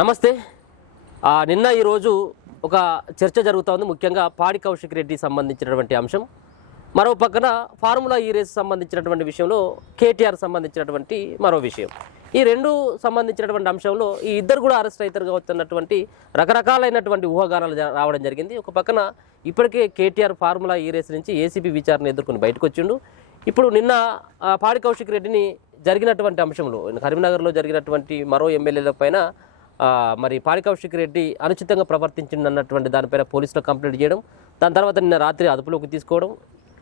నమస్తే. నిన్న ఈరోజు ఒక చర్చ జరుగుతోంది, ముఖ్యంగా పాడి కౌశిక్ రెడ్డి సంబంధించినటువంటి అంశం. మరో పక్కన ఫార్ములా ఈ రేస్ సంబంధించినటువంటి విషయంలో కేటీఆర్ సంబంధించినటువంటి మరో విషయం. ఈ రెండు సంబంధించినటువంటి అంశంలో ఈ ఇద్దరు కూడా అరెస్ట్ అవుతారు కావచ్చన్నటువంటి రకరకాలైనటువంటి ఊహాగానాలు రావడం జరిగింది. ఒక పక్కన ఇప్పటికే కేటీఆర్ ఫార్ములా ఈ రేస్ నుంచి ఏసీబీ విచారణ ఎదుర్కొని బయటకు వచ్చిండు. ఇప్పుడు నిన్న పాడి కౌశిక్ రెడ్డిని జరిగినటువంటి అంశంలో కరీంనగర్లో జరిగినటువంటి మరో ఎమ్మెల్యేల పైన మరి పాడి కౌశిక్ రెడ్డి అనుచితంగా ప్రవర్తించింది అన్నటువంటి దానిపైన పోలీసులు కంప్లైంట్ చేయడం, దాని తర్వాత నిన్న రాత్రి అదుపులోకి తీసుకోవడం,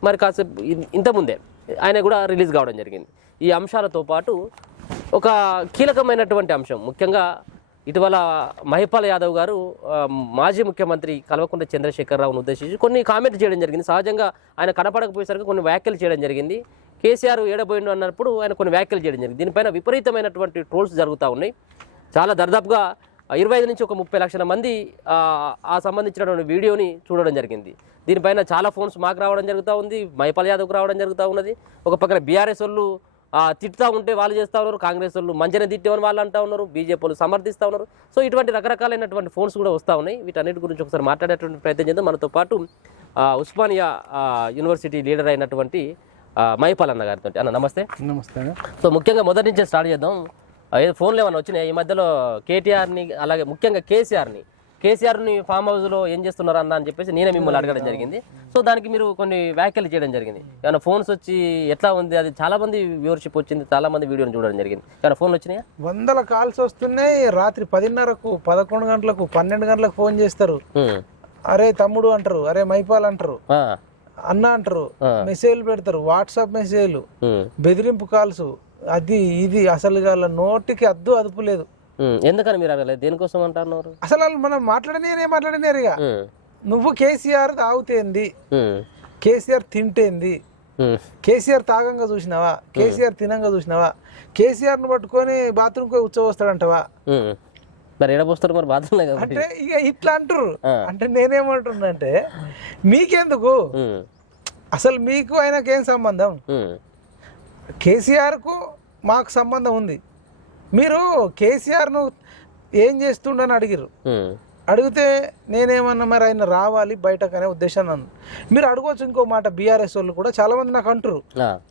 మరి కాసేపు ఇంతకుముందే ఆయన కూడా రిలీజ్ కావడం జరిగింది. ఈ అంశాలతో పాటు ఒక కీలకమైనటువంటి అంశం, ముఖ్యంగా ఇటీవల మహిపాల్ యాదవ్ గారు మాజీ ముఖ్యమంత్రి కల్వకుంట్ల చంద్రశేఖరరావును ఉద్దేశించి కొన్ని కామెంట్ చేయడం జరిగింది. సహజంగా ఆయన కనపడకపోయేసరికి కొన్ని వ్యాఖ్యలు చేయడం జరిగింది. కేసీఆర్ ఏడబోయిండు అన్నప్పుడు ఆయన కొన్ని వ్యాఖ్యలు చేయడం జరిగింది. దీనిపైన విపరీతమైనటువంటి ట్రోల్స్ జరుగుతూ ఉన్నాయి. చాలా దర్దాపుగా 25 నుంచి ఒక 30 లక్షల మంది ఆ సంబంధించినటువంటి వీడియోని చూడడం జరిగింది. దీనిపైన చాలా ఫోన్స్ మాకు రావడం జరుగుతూ ఉంది, మహిపాల్ యాదవ్కి రావడం జరుగుతూ ఉన్నది. ఒక పక్కన బీఆర్ఎస్ వాళ్ళు తిట్టుతూ ఉంటే వాళ్ళు చేస్తూ ఉన్నారు, కాంగ్రెస్ వాళ్ళు మంచిగా తిట్టేవని వాళ్ళు అంటూ ఉన్నారు, బీజేపీ వాళ్ళు సమర్థిస్తూ ఉన్నారు. సో ఇటువంటి రకరకాలైనటువంటి ఫోన్స్ కూడా వస్తూ ఉన్నాయి. వీటన్నిటి గురించి ఒకసారి మాట్లాడేటువంటి ప్రయత్నం చేద్దాం. మనతో పాటు ఉస్మానియా యూనివర్సిటీ లీడర్ అయినటువంటి మహిపాల్ అన్న గారితో. అన్న నమస్తే. నమస్తే. సో ముఖ్యంగా మొదటి నుంచే స్టార్ట్ చేద్దాం. ఫోన్లు ఏమైనా వచ్చినాయి ఈ మధ్యలో కేటీఆర్ని, అలాగే ముఖ్యంగా కేసీఆర్ని ఫామ్ హౌస్లో ఏం చేస్తున్నారు అన్న అని చెప్పేసి నేనే మిమ్మల్ని అడగడం జరిగింది. సో దానికి మీరు కొన్ని వ్యాఖ్యలు చేయడం జరిగింది. ఏమైనా ఫోన్స్ వచ్చి ఎట్లా ఉంది, అది చాలా మంది వ్యూవర్షిప్ వచ్చింది, చాలా మంది వీడియోని చూడడం జరిగింది. ఏమైనా ఫోన్లు వచ్చినాయా? 100 కాల్స్ వస్తున్నాయి. రాత్రి 10:30కు 11 గంటలకు 12 గంటలకు ఫోన్ చేస్తారు. అరే తమ్ముడు అంటారు, అరే మైపాల్ అంటారు, అన్న అంటారు, మెసేజ్లు పెడతారు, వాట్సాప్ మెసేజ్లు, బెదిరింపు కాల్స్, అది ఇది అసలు వాళ్ళ నోటికి అదుపు లేదు. ఎందుకని మీరు అడగలేదు, దేనికోసం అంటున్నారు? అసలు వాళ్ళు మనం మాట్లాడినారు ఇక. నువ్వు కేసీఆర్ తాగుతేంది, కేసీఆర్ తింటేంది, కేసీఆర్ తాగంగా చూసినావా, కేసీఆర్ తినంగా చూసినావా, కేసీఆర్ ను పట్టుకొని బాత్రూమ్ పోయి ఉచ్చవస్తాడంటవా, మరి ఎడబోస్తారు మరి బాత్రూమ్ అంటే ఇక ఇట్లా అంటారు. అంటే నేనేమంటున్నా అంటే మీకెందుకు, అసలు మీకు ఆయనకేం సంబంధం? కేసీఆర్కు మాకు సంబంధం ఉంది. మీరు కేసీఆర్ను ఏం చేస్తుండని అడిగిరు. అడిగితే నేనేమన్నా మరి ఆయన రావాలి బయటకు అనే ఉద్దేశం నన్ను. మీరు అడగవచ్చు ఇంకో మాట, బీఆర్ఎస్ వాళ్ళు కూడా చాలా మంది నాకు అంటారు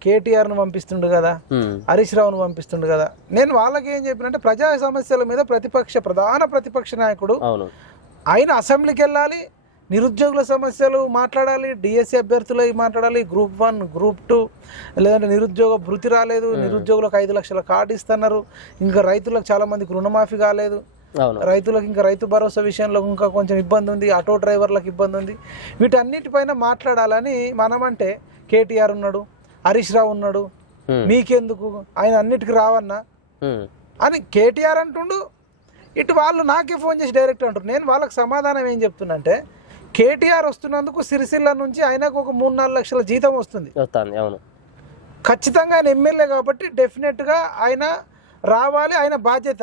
కేటీఆర్ను పంపిస్తుండు కదా, హరీష్ రావును పంపిస్తుండు కదా. నేను వాళ్ళకి ఏం చెప్పినంటే ప్రజా సమస్యల మీద ప్రధాన ప్రతిపక్ష నాయకుడు ఆయన అసెంబ్లీకి వెళ్ళాలి, నిరుద్యోగుల సమస్యలు మాట్లాడాలి, డిఎస్సి అభ్యర్థులు మాట్లాడాలి, గ్రూప్ 1 గ్రూప్ 2, లేదంటే నిరుద్యోగ భృతి రాలేదు, నిరుద్యోగులకు 5 లక్షల కార్డు ఇస్తున్నారు, ఇంకా రైతులకు చాలా మందికి రుణమాఫీ కాలేదు, రైతులకు ఇంకా రైతు భరోసా విషయంలో ఇంకా కొంచెం ఇబ్బంది ఉంది, ఆటో డ్రైవర్లకు ఇబ్బంది ఉంది. వీటన్నిటిపైన మాట్లాడాలని మనమంటే కేటీఆర్ ఉన్నాడు, హరీష్ రావు ఉన్నాడు, మీకెందుకు ఆయన అన్నిటికీ రావన్నా అని కేటీఆర్ అంటుండు. ఇటు వాళ్ళు నాకే ఫోన్ చేసి డైరెక్ట్ అంటారు. నేను వాళ్ళకి సమాధానం ఏం చెప్తున్నా అంటే, కేటీఆర్ వస్తున్నందుకు సిరిసిల్ల నుంచి ఆయనకు ఒక 3-4 లక్షల జీతం వస్తుంది. ఖచ్చితంగా ఆయన ఎమ్మెల్యే కాబట్టి డెఫినెట్గా ఆయన రావాలి, ఆయన బాధ్యత.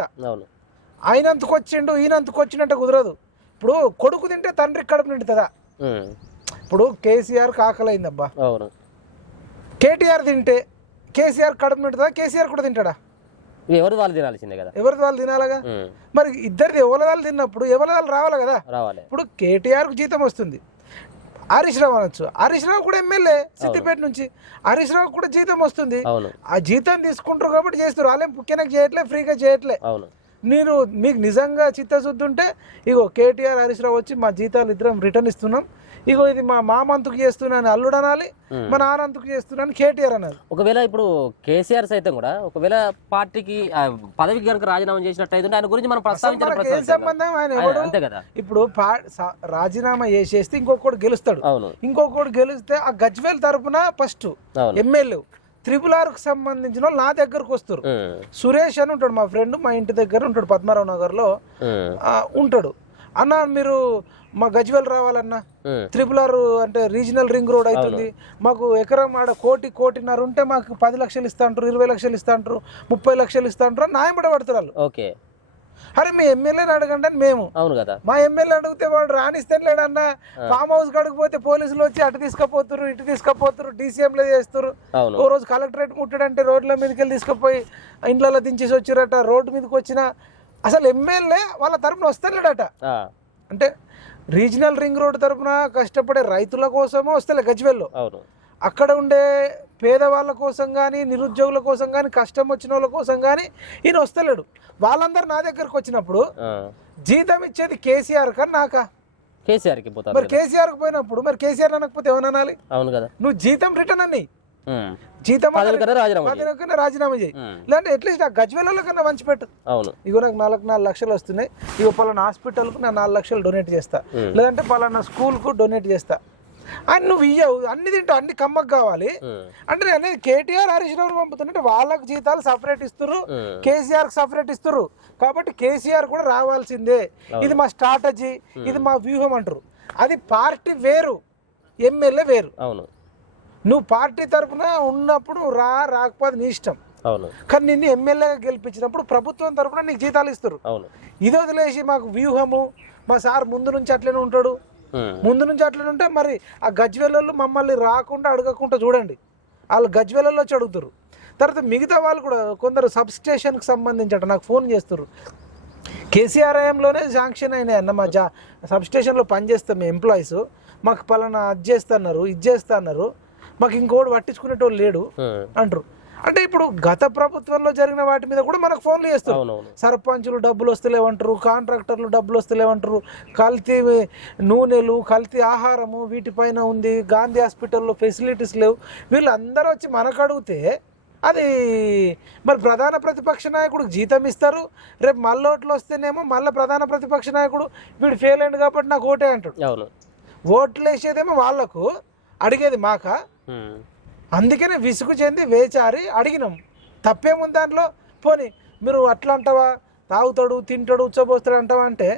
ఆయనంతకు వచ్చిండు ఈయనంతకు వచ్చినట్టు కుదరదు. ఇప్పుడు కొడుకు తింటే తండ్రి కడుపు నిండుతుందా? ఇప్పుడు కేసీఆర్కి ఆకలైందబ్బా, కేటీఆర్ తింటే కేసీఆర్ కడుపు నిండుతుందా? కేసీఆర్ కూడా తింటాడా? ఎవరి వాళ్ళు తినాల్సిందే కదా, ఎవరిది వాళ్ళు తినాలగా. మరి ఇద్దరిది ఎవరి వాళ్ళు తిన్నప్పుడు ఎవరి వాళ్ళు రావాలి కదా. ఇప్పుడు కేటీఆర్కు జీతం వస్తుంది, హరీష్ రావు అనొచ్చు, హరీష్ రావు కూడా ఎమ్మెల్యే సిద్దిపేట నుంచి, హరీష్ రావు కూడా జీతం వస్తుంది. ఆ జీతం తీసుకుంటారు కాబట్టి చేస్తారు, వాళ్ళేం ముఖ్యంగా చేయట్లే, ఫ్రీగా చేయట్లే. మీరు మీకు నిజంగా చిత్తశుద్ధి ఉంటే ఇగో కేటీఆర్ హరీష్ రావు వచ్చి మా జీతాలు ఇద్దరం రిటర్న్ ఇస్తున్నాం, ఇగో ఇది మా మామంతుకు చేస్తున్నాను అల్లుడు అనాలి, మా నానంతుకు చేస్తున్నాను కేటీఆర్ అనాలి. ఒకవేళ ఇప్పుడు కేసీఆర్ సైతం కూడా ఒకవేళ పార్టీకి పదవికి కనుక రాజీనామా చేసినట్టయితే ఆయన గురించి మనం ప్రస్తావించాలి. సంబంధం ఆయన అంతే కదా. ఇప్పుడు రాజీనామా చేసేస్తే ఇంకొకటి గెలుస్తాడు, ఇంకొకటి గెలిస్తే ఆ గజ్వేల్ తరపున ఫస్ట్ ఎమ్మెల్యే RRR సంబంధించిన వాళ్ళు నా దగ్గరకు వస్తారు. సురేష్ అని ఉంటాడు, మా ఫ్రెండ్, మా ఇంటి దగ్గర ఉంటాడు, పద్మారావు నగర్ లో ఉంటాడు. అన్న మీరు మా గజ్వేల్ రావాలన్నా, RRR అంటే రీజనల్ రింగ్ రోడ్ అవుతుంది, మాకు ఎకరం ఆడ 1.5 ఉంటే మాకు 10 లక్షలు ఇస్తా అంటారు, 20 లక్షలు ఇస్తా అంటారు, 30 లక్షలు ఇస్తా అంటారు, న్యాయం పడతారు వాళ్ళు. అరే మీ ఎమ్మెల్యేని అడగండి అని మేము. అవును కదా, మా ఎమ్మెల్యే అడిగితే వాడు రాణిస్తే లేడన్నా, ఫామ్ హౌస్ కడిగిపోతే పోలీసులు వచ్చి అటు తీసుకుపోతురు ఇటు తీసుకుపోతురు, డీసీఎంలో చేస్తారు. ఓ రోజు కలెక్టరేట్ ముట్టడంటే రోడ్ల మీదకి వెళ్ళి తీసుకుపోయి ఇండ్లలో దించేసి వచ్చిరట. రోడ్డు మీదకి వచ్చిన అసలు ఎమ్మెల్యే వాళ్ళ తరపున వస్తలేడట. అంటే రీజనల్ రింగ్ రోడ్ తరపున కష్టపడే రైతుల కోసమో వస్తలే గజ్వెల్లో, అవును, అక్కడ ఉండే పేదవాళ్ళ కోసం కానీ నిరుద్యోగుల కోసం కానీ కష్టం వచ్చిన వాళ్ళ కోసం కానీ ఈయన వస్తలేడు. వాళ్ళందరూ నా దగ్గరకు వచ్చినప్పుడు జీతం ఇచ్చేది కేసీఆర్ కానీ నాకా? కేసీఆర్కి పోతారు. మరి కేసీఆర్కి పోయినప్పుడు మరి కేసీఆర్ అనకపోతే ఏమన్నా అనాలి? అవును కదా. నువ్వు జీతం రిటర్న్ అన్ని జీతం రాజీనామా చేయి, లేదంటే అట్లీస్ట్ ఆ గజ్వెల్లో కన్నా పంచిపెట్టు. అవును, ఇగో నాకు 4 లక్షలు వస్తున్నాయి, ఇగో పలానా హాస్పిటల్కు నా 4 లక్షలు డొనేట్ చేస్తా, లేదంటే పలానా స్కూల్కు డొనేట్ చేస్తా అని నువ్వు ఇయ్యవు. అన్ని తింటావు, అన్ని కమ్మకు కావాలి అంటే నేను అనేది కేటీఆర్ హరీష్ రావు పంపుతుంటే వాళ్ళకు జీతాలు సపరేట్ ఇస్తున్నారు, కేసీఆర్ సపరేట్ ఇస్తున్నారు. కాబట్టి కేసీఆర్ కూడా రావాల్సిందే, ఇది మా స్ట్రాటజీ, ఇది మా వ్యూహం అంటారు. అది పార్టీ వేరు, ఎమ్మెల్యే వేరు. అవును, నువ్వు పార్టీ తరఫున ఉన్నప్పుడు రాకపోతే నీ ఇష్టం. అవును, కానీ నిన్ను ఎమ్మెల్యేగా గెలిపించినప్పుడు ప్రభుత్వం తరఫున నీకు జీతాలు ఇస్తారు. అవును, ఇది వదిలేసి మాకు వ్యూహము, మా సార్ ముందు నుంచి అట్లనే ఉంటాడు, ముందు నుంచి అట్లనే ఉంటే మరి ఆ గజ్వెల్లో మమ్మల్ని రాకుండా అడగకుండా చూడండి, వాళ్ళు గజ్వెల్లో వచ్చి అడుగుతారు. తర్వాత మిగతా వాళ్ళు కూడా కొందరు సబ్స్టేషన్కి సంబంధించి నాకు ఫోన్ చేస్తారు, కేసీఆర్ హయాంలోనే శాంక్షన్ అయినాయి అన్న, మా సబ్స్టేషన్లో పనిచేస్తాం మేము ఎంప్లాయీస్, మాకు పలానా అది చేస్తున్నారు ఇది చేస్తున్నారు, మాకు ఇంకోటి పట్టించుకునేటోళ్ళు లేడు అంటారు. అంటే ఇప్పుడు గత ప్రభుత్వంలో జరిగిన వాటి మీద కూడా మనకు ఫోన్లు చేస్తారు. సర్పంచులు డబ్బులు వస్తలేవంటారు, కాంట్రాక్టర్లు డబ్బులు వస్తలేవంటారు, కల్తీ నూనెలు, కల్తీ ఆహారము వీటిపైన ఉంది, గాంధీ హాస్పిటల్లో ఫెసిలిటీస్ లేవు. వీళ్ళందరూ వచ్చి మనకు అడిగితే అది మరి ప్రధాన ప్రతిపక్ష నాయకుడికి జీతం ఇస్తారు, రేపు మళ్ళీ ఓట్లు వస్తేనేమో మళ్ళీ ప్రధాన ప్రతిపక్ష నాయకుడు వీడు ఫెయిల్ అయింది కాబట్టి నాకు ఓటే అంటాడు. ఓట్లు వేసేదేమో వాళ్లకు, అడిగేది మాక. అందుకనే విసుగు చెంది వేచారి అడిగినాం, తప్పేముంది దాంట్లో? పోనీ మీరు అట్లా అంటావా, తాగుతాడు తింటాడు ఉచ్చబోస్తాడు అంటావా అంటే,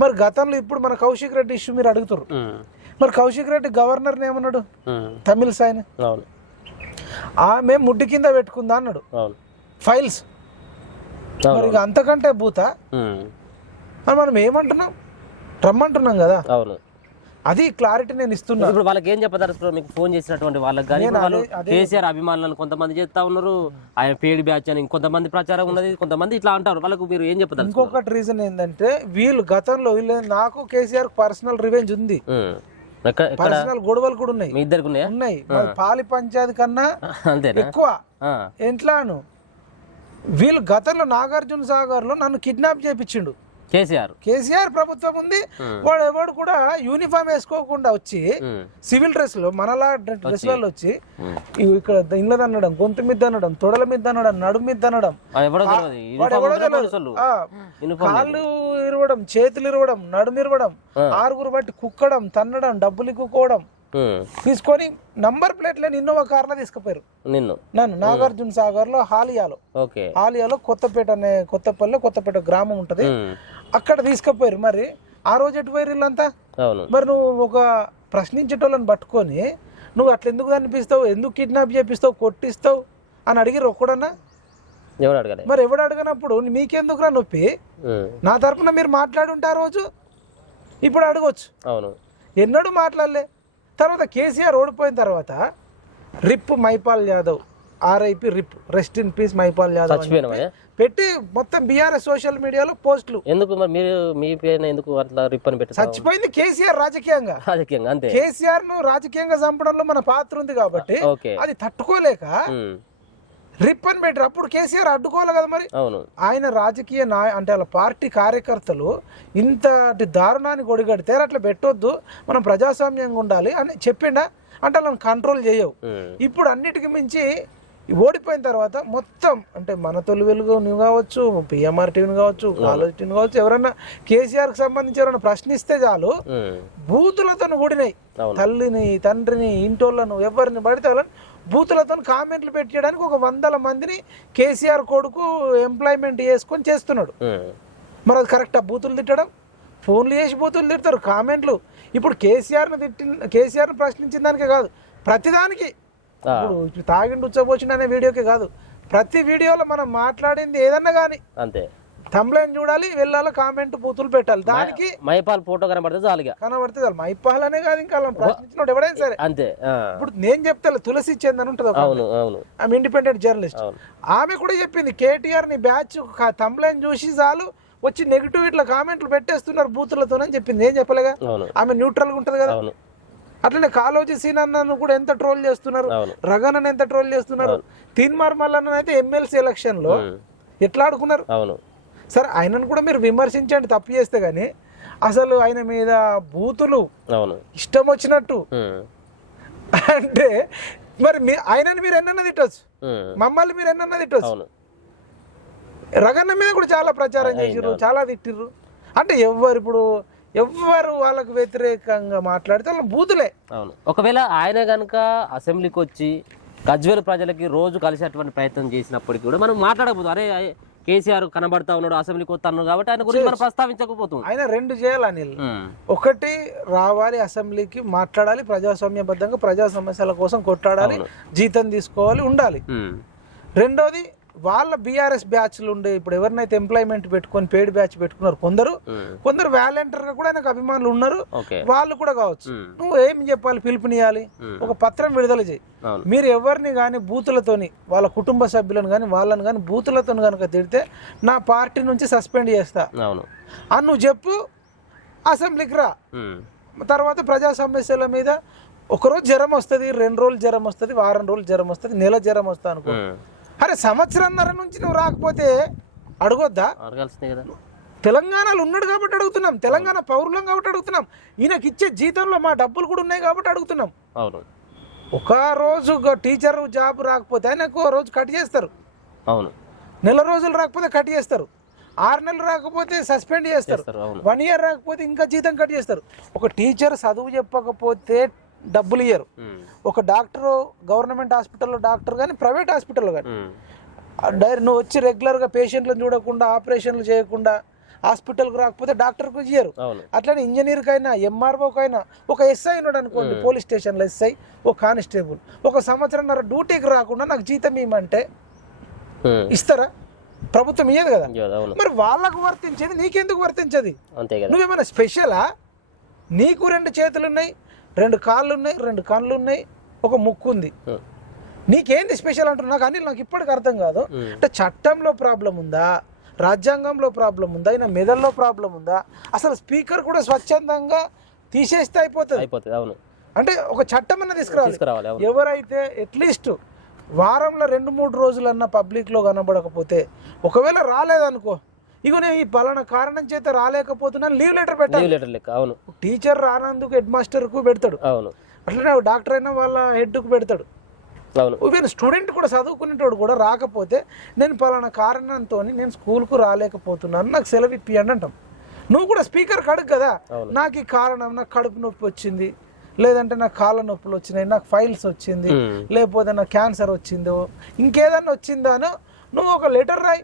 మరి గతంలో ఇప్పుడు మన కౌశిక్ రెడ్డి ఇష్యూ మీరు అడుగుతారు, మరి కౌశిక్ రెడ్డి గవర్నర్ని ఏమన్నాడు? తమిళ సాయిని ఆమె ముడ్డి కింద పెట్టుకుందా అన్నాడు ఫైల్స్. మరి అంతకంటే భూత మనం ఏమంటున్నాం, రమ్మంటున్నాం కదా. అది క్లారిటీ నేను ఇస్తున్నా. ఇప్పుడు వాళ్ళకి ఏం చెప్పదలుచుకున్నారు? మీకు ఫోన్ చేసినటువంటి వాళ్ళకి కానీ కేసీఆర్ అభిమానులను కొంతమంది చేస్తా ఉన్నారు, ఆయన పేడ్ బ్యాచ్ అని కొంతమంది ప్రచారం ఉన్నది, కొంతమంది ఇట్లా అంటారు, వాళ్ళకు మీరు ఏం చెప్పదలుచుకున్నారు? ఇంకొకటి రీజన్ ఏంటంటే వీళ్ళు గతంలో నాకు కేసీఆర్ పర్సనల్ రివెంజ్ ఉంది, పర్సనల్ గొడవలు కూడా ఉన్నాయి, మీ ఇద్దరికి ఉన్నాయి. పాలి పంచాయతీ కన్నా ఎక్కువ. ఎట్లాను వీళ్ళు గతంలో నాగార్జున సాగర్ లో నన్ను కిడ్నాప్ చేయించిండు కేసీఆర్ ప్రభుత్వం ఉంది. వాడు ఎవడు కూడా యూనిఫామ్ వేసుకోకుండా వచ్చి సివిల్ డ్రెస్ లో మనలా డ్రెస్ లో వచ్చి ఇక్కడ ఇళ్ళ అనడం, గొంతు మీద అనడం, తొడల మీద అనడం, నడుము మీద అనడం, కాళ్ళు ఇరవడం, చేతులు ఇరవడం, నడుము ఇరవడం, 6 బట్టి కుక్కడం, తన్నడం, డబ్బులు కుక్కోవడం తీసుకొని నంబర్ ప్లేట్ లేని ఇన్నోవా కార్లో తీసుకుపోయారు నన్ను నాగార్జున సాగర్ లో హాలియాలో కొత్తపల్లి గ్రామం ఉంటది, అక్కడ తీసుకుపోయారు. మరి ఆ రోజు ఎటు పోయారు వీళ్ళంతా? మరి నువ్వు ఒక ప్రశ్నించేటోళ్ళని పట్టుకొని నువ్వు అట్లా ఎందుకు అనిపిస్తావు, ఎందుకు కిడ్నాప్ చేపిస్తావు, కొట్టిస్తావు అని అడిగిరు ఒక్కడన్నా? మరి ఎవడు అడగనప్పుడు మీకెందుకు రా నొప్పి? నా తరపున మీరు మాట్లాడి ఉంటే ఆ రోజు, ఇప్పుడు అడగొచ్చు. ఎన్నడూ మాట్లాడలే. తర్వాత కేసీఆర్ ఓడిపోయిన తర్వాత rip Mahipal Yadav, RIP rip, rest in peace Mahipal Yadav పెట్టి మొత్తం బీఆర్ఎస్ సోషల్ మీడియాలో పోస్టులు. ఎందుకు మీ పేరు ఎందుకు అట్లా రిప్ అని పెట్టి? చచ్చిపోయింది కేసీఆర్ రాజకీయంగా అంతే. కేసీఆర్ ను రాజకీయంగా చంపడంలో మన పాత్ర ఉంది కాబట్టి అది తట్టుకోలేక రిప్ అని పెట్టారు. అప్పుడు కేసీఆర్ అడ్డుకోవాలి కదా. మరి ఆయన రాజకీయ అంటే వాళ్ళ పార్టీ కార్యకర్తలు ఇంతటి దారుణాన్ని గొడిగడితే అట్లా పెట్టొద్దు, మనం ప్రజాస్వామ్యంగా ఉండాలి అని చెప్పిండా అంటే వాళ్ళని కంట్రోల్ చేయవు. ఇప్పుడు అన్నిటికి మించి ఓడిపోయిన తర్వాత మొత్తం అంటే మన తొలి వెలుగు నువ్వు కావచ్చు, PMR టీవీని కావచ్చు, కాలేజ్ టీవీని కావచ్చు, ఎవరన్నా కేసీఆర్కి సంబంధించి ఎవరైనా ప్రశ్నిస్తే చాలు బూతులతో కూడినాయి. తల్లిని, తండ్రిని, ఇంటోళ్ళను, ఎవరిని పడితే వాళ్ళని బూతులతో కామెంట్లు పెట్టడానికి ఒక 100 మందిని కేసీఆర్ కొడుకు ఎంప్లాయ్మెంట్ చేసుకొని చేస్తున్నాడు. మరి అది కరెక్టా? బూతులు తిట్టడం, ఫోన్లు చేసి బూతులు తిడతారు, కామెంట్లు. ఇప్పుడు కేసీఆర్ని ప్రశ్నించిన దానికే కాదు, ప్రతిదానికి. ఇప్పుడు తాగిండు ఉచ్చబోచిండు అనే వీడియోకే కాదు, ప్రతి వీడియోలో మనం మాట్లాడింది ఏదన్నా కానీ అంతే తమ్లైన్ చూడాలి, వెళ్ళాలి, కామెంట్ బూతులు పెట్టాలి. దానికి మైపాల్ ఫోటో కనబడితే చాలు. మైపాల్ అనే కాదు, ఇంకా ప్రశ్నించినోడు ఎవడైనా సరే అంతే. ఇప్పుడు నేను చెప్తా, తులసి చంద్ ఉంటుంది, ఆమె ఇండిపెండెంట్ జర్నలిస్ట్, ఆమె కూడా చెప్పింది కేటీఆర్ ని బ్యాచ్ తమ్లైన్ చూసి చాలు వచ్చి నెగిటివ్ ఇట్లా కామెంట్లు పెట్టేస్తున్నారు బూతులతోనని చెప్పింది. ఏం చెప్పలేగా, అవును ఆమె న్యూట్రల్గా ఉంటుంది కదా. అవును అట్లనే కాలోజీ సీనన్నను కూడా ఎంత ట్రోల్ చేస్తున్నారు, అవును రగనని ఎంత ట్రోల్ చేస్తున్నారు. తీన్మార్ మల్లన్న అయితే ఎమ్మెల్సీ ఎలక్షన్ లో ఎట్లా ఆడుకున్నారు. అవును సరే ఆయనను కూడా మీరు విమర్శించండి తప్పు చేస్తే, గానీ అసలు ఆయన మీద బూతులు అవును ఇష్టం వచ్చినట్టు అంటే మరి ఆయనని మీరు ఎన్నన్నా తిట్టచ్చు, మమ్మల్ని మీరు ఎన్నన్నా తిట్టచ్చు. అవును రగన్న మీద కూడా చాలా ప్రచారం చేసిర్రు, చాలా తిట్టిర్రు. అంటే ఎవ్వరు వాళ్ళకు వ్యతిరేకంగా మాట్లాడితే వాళ్ళ బూతులే. అవును ఒకవేళ ఆయన కనుక అసెంబ్లీకి వచ్చి గజ్వేల్ ప్రజలకి రోజు కలిసేటువంటి ప్రయత్నం చేసినప్పటికీ కూడా మనం మాట్లాడకపోతాం. అరే కేసీఆర్ కనబడతా ఉన్నాడు, అసెంబ్లీకి వస్తున్నాడు కాబట్టి ఆయన గురించి మనం ప్రస్తావించకపోతాం. ఆయన రెండు చేయాలి అనిల్. ఒకటి రావాలి అసెంబ్లీకి, మాట్లాడాలి, ప్రజాస్వామ్యబద్ధంగా ప్రజా సమస్యల కోసం కొట్లాడాలి, జీతం తీసుకోవాలి, ఉండాలి. రెండోది వాళ్ళ బీఆర్ఎస్ బ్యాచ్లు ఉండే ఇప్పుడు ఎవరినైతే ఎంప్లాయ్మెంట్ పెట్టుకొని పెయిడ్ బ్యాచ్ పెట్టుకున్నారు కొందరు వాలంటీర్ గా కూడా ఆయనకు అభిమానులు ఉన్నారు, వాళ్ళు కూడా కావచ్చు. నువ్వు ఏం చెప్పాలి, పిలుపునియాలి, ఒక పత్రం విడుదల చేయి. మీరు ఎవరిని కానీ బూతులతోని వాళ్ళ కుటుంబ సభ్యులను కానీ వాళ్ళని కానీ బూతులతో కనుక తిడితే నా పార్టీ నుంచి సస్పెండ్ చేస్తా అని నువ్వు చెప్పు, అసెంబ్లీకి రా. తర్వాత ప్రజా సమస్యల మీద ఒకరోజు జ్వరం వస్తుంది, 2 రోజులు జ్వరం వస్తుంది, వారం రోజులు జ్వరం వస్తుంది, నెల జ్వరం వస్తా అనుకో. అరే సంవత్సరంన్నర నుంచి నువ్వు రాకపోతే అడగొద్దా? తెలంగాణలో ఉన్నాడు కాబట్టి అడుగుతున్నాం, తెలంగాణ పౌరులం కాబట్టి అడుగుతున్నాం, ఈయనకి ఇచ్చే జీతంలో మా డబ్బులు కూడా ఉన్నాయి కాబట్టి అడుగుతున్నాం. ఒక రోజు టీచర్ జాబ్ రాకపోతే ఆయనకు రోజు కట్ చేస్తారు, నెల రోజులు రాకపోతే కట్ చేస్తారు, 6 నెలలు రాకపోతే సస్పెండ్ చేస్తారు, 1 ఇయర్ రాకపోతే ఇంకా జీతం కట్ చేస్తారు. ఒక టీచర్ చదువు చెప్పకపోతే డబ్బులు ఇయ్యరు. ఒక డాక్టర్ గవర్నమెంట్ హాస్పిటల్లో డాక్టర్ కానీ ప్రైవేట్ హాస్పిటల్లో కానీ నువ్వు వచ్చి రెగ్యులర్గా పేషెంట్లను చూడకుండా ఆపరేషన్లు చేయకుండా హాస్పిటల్కి రాకపోతే డాక్టర్కు ఇయ్యరు. అట్లనే ఇంజనీర్కైనా ఎంఆర్ఓకైనా ఒక ఎస్ఐ ఉన్నాడు అనుకోండి, పోలీస్ స్టేషన్లో ఎస్ఐ, ఒక కానిస్టేబుల్, ఒక సంవత్సరంన్నర డ్యూటీకి రాకుండా నాకు జీతం ఇవ్వమంటే ఇస్తారా? ప్రభుత్వం ఇయ్యదు కదా. మరి వాళ్ళకు వర్తించేది నీకెందుకు వర్తించది? నువ్వేమైనా స్పెషలా? నీకు 2 చేతులు ఉన్నాయి, 2 కాళ్ళు ఉన్నాయి, 2 కళ్ళు ఉన్నాయి, ఒక ముక్కు ఉంది, నీకేంది స్పెషల్ అంటున్నా? కానీ నాకు ఇప్పటికి అర్థం కాదు. అంటే చట్టంలో ప్రాబ్లం ఉందా, రాజ్యాంగంలో ప్రాబ్లం ఉందా, ఆయన మెదల్లో ప్రాబ్లం ఉందా? అసలు స్పీకర్ కూడా స్వచ్ఛందంగా తీసేస్తే అయిపోతుంది. అంటే ఒక చట్టం అన్న తీసుకురావాలి. ఎవరైతే అట్లీస్ట్ వారంలో 2-3 రోజులన్నా పబ్లిక్లో కనబడకపోతే, ఒకవేళ రాలేదనుకో, ఇగో నేను ఈ పలానా కారణం చేత రాలేకపోతున్నాను లీవ్ లెటర్ పెట్టాలి. టీచర్ రానందుకు హెడ్ మాస్టర్కు పెడతాడు, అట్లనే డాక్టర్ అయినా వాళ్ళ హెడ్కు పెడతాడు. ఈవెన్ స్టూడెంట్ కూడా చదువుకునేటోడు కూడా రాకపోతే నేను పలానా కారణంతో నేను స్కూల్కు రాలేకపోతున్నాను, నాకు సెలవు ఇప్పియండి అంటాం. నువ్వు కూడా స్పీకర్కి అడుగు కదా, నాకు ఈ కారణం, నాకు కడుపు నొప్పి వచ్చింది, లేదంటే నాకు కాళ్ళ నొప్పులు వచ్చినాయి, నాకు ఫైల్స్ వచ్చింది, లేకపోతే నాకు క్యాన్సర్ వచ్చిందో, ఇంకేదన్నా వచ్చిందా అని నువ్వు ఒక లెటర్ రాయి.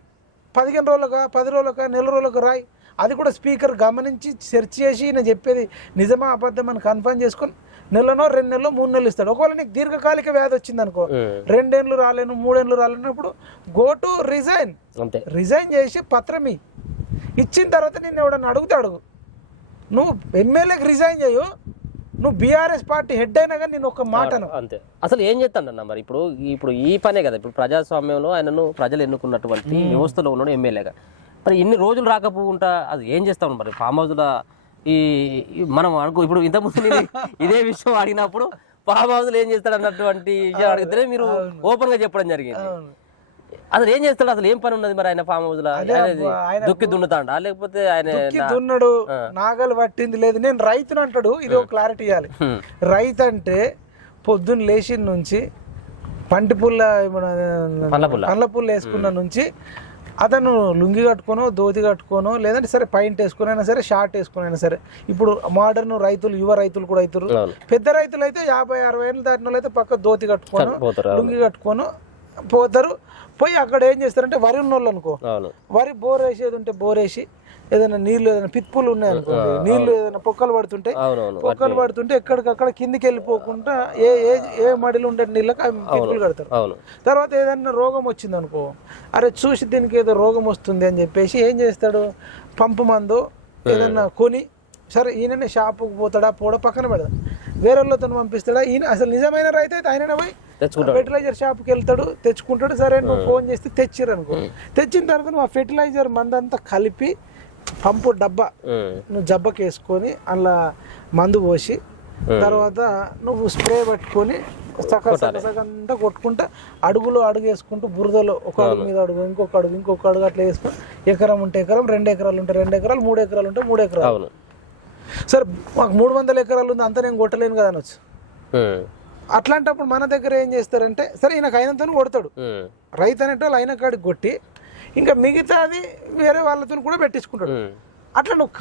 15 రోజులుగా, 10 రోజులుగా, నెల రోజులకు రాయి. అది కూడా స్పీకర్ గమనించి సెర్చ్ చేసి నేను చెప్పేది నిజమా అబద్ధం అని కన్ఫర్మ్ చేసుకొని నెలనో 2 నెలలో 3 నెలలు ఇస్తాడు. ఒకవేళ నీకు దీర్ఘకాలిక వ్యాధి వచ్చింది అనుకో, 2 ఏళ్ళు రాలేను, 3 ఏళ్ళు రాలేనప్పుడు గో టు రిజైన్ చేసి పత్రం ఇచ్చిన తర్వాత నేను ఎవడన్నా అడుగుతా అడుగు. నువ్వు ఎమ్మెల్యేకి రిజైన్ చేయు, నువ్వు బీఆర్ఎస్ పార్టీ హెడ్ అయినా కానీ నేను ఒక మాటను అంతే. అసలు ఏం చేస్తాడన్న మరి ఇప్పుడు ఈ పనే కదా, ఇప్పుడు ప్రజాస్వామ్యంలో ఆయనను ప్రజలు ఎన్నుకున్నటువంటి వ్యవస్థలో ఉన్నాడు ఎమ్మెల్యేగా, మరి ఇన్ని రోజులు రాకపోకుండా అది ఏం చేస్తాను మరి? ఫామ్ హౌస్లో మనం అనుకో, ఇప్పుడు ఇంతకుముందు నేను ఇదే విషయం అడిగినప్పుడు ఫామ్ హౌస్లో ఏం చేస్తాడు అన్నటువంటి విషయం అడిగితే మీరు ఓపెన్ గా చెప్పడం జరిగింది. అసలు ఏం చేస్తాడు, అసలు ఏం పని ఉన్నది మరి ఆయన ఫామ్ హౌస్ లో? దుక్కి దున్నుతాడా లేకపోతే ఆయన దున్నడు, నాగలు పట్టింది లేదు, నేను రైతును అంటాడు. ఇది ఒక క్లారిటీ ఇవ్వాలి. రైతు అంటే పొద్దున్న లేచిన నుంచి పంటి పుల్ల పండ్ల పుల్ల వేసుకున్న నుంచి అతను లుంగి కట్టుకోనో ధోతి కట్టుకోనో లేదంటే సరే పైంట్ వేసుకుని అయినా సరే షార్ట్ వేసుకుని అయినా సరే, ఇప్పుడు మోడర్న్ రైతులు యువ రైతులు కూడా అవుతారు. పెద్ద రైతులు అయితే 50-60 ఏళ్ళు దాటిన వాళ్ళు అయితే పక్క ధోతి కట్టుకోను లుంగి కట్టుకోను పోతారు. పోయి అక్కడ ఏం చేస్తారంటే వరి ఉన్నోళ్ళు అనుకో, వరి బోర్ వేసేది ఉంటే బోర్ వేసి, ఏదైనా నీళ్లు ఏదైనా పిత్పులు ఉన్నాయి అనుకోండి, నీళ్లు ఏదైనా పొక్కలు పడుతుంటే ఎక్కడికక్కడ కిందికి వెళ్ళిపోకుండా ఏ మడిలో ఉండే నీళ్ళకి పిత్పులు కడతారు. తర్వాత ఏదైనా రోగం వచ్చింది అనుకో, అరే చూసి దీనికి ఏదో రోగం వస్తుంది అని చెప్పేసి ఏం చేస్తాడు, పంపు మందు ఏదన్నా కొని, సరే ఈయననే షాపుకు పోతాడా పోడా పక్కన పెడదా, వేరే వాళ్ళతో పంపిస్తాడా, ఈయన అసలు నిజమైన రైతు అయితే ఆయననే పోయి ఫెర్టిలైజర్ షాప్కి వెళ్తాడు, తెచ్చుకుంటాడు. సరే నువ్వు ఫోన్ చేస్తే తెచ్చిర్రు అనుకో, తెచ్చిన తర్వాత నువ్వు ఆ ఫెర్టిలైజర్ మందంతా కలిపి పంపు డబ్బా నువ్వు జబ్బకి వేసుకొని అందులో మందు పోసి తర్వాత నువ్వు స్ప్రే పట్టుకొని సగంతా కొట్టుకుంటా అడుగులో అడుగు వేసుకుంటూ బురదలో ఒక అడుగు మీద అడుగు ఇంకొక అడుగు అట్లా వేసుకొని ఎకరం ఉంటే ఎకరం 2 ఎకరాలు ఉంటే 2 ఎకరాలు 3 ఎకరాలు ఉంటే 3 ఎకరాలు. సరే మాకు 300 ఎకరాలు ఉంది అంతా నేను కొట్టలేను కదా అనొచ్చు. అట్లాంటప్పుడు మన దగ్గర ఏం చేస్తారంటే సరే ఈయనకు అయినంత కొడతాడు రైతు అనేటోళ్ళు అయిన కాడికి కొట్టి ఇంకా మిగతాది వేరే వాళ్ళతో కూడా పెట్టించుకుంటాడు. అట్లా నువ్వు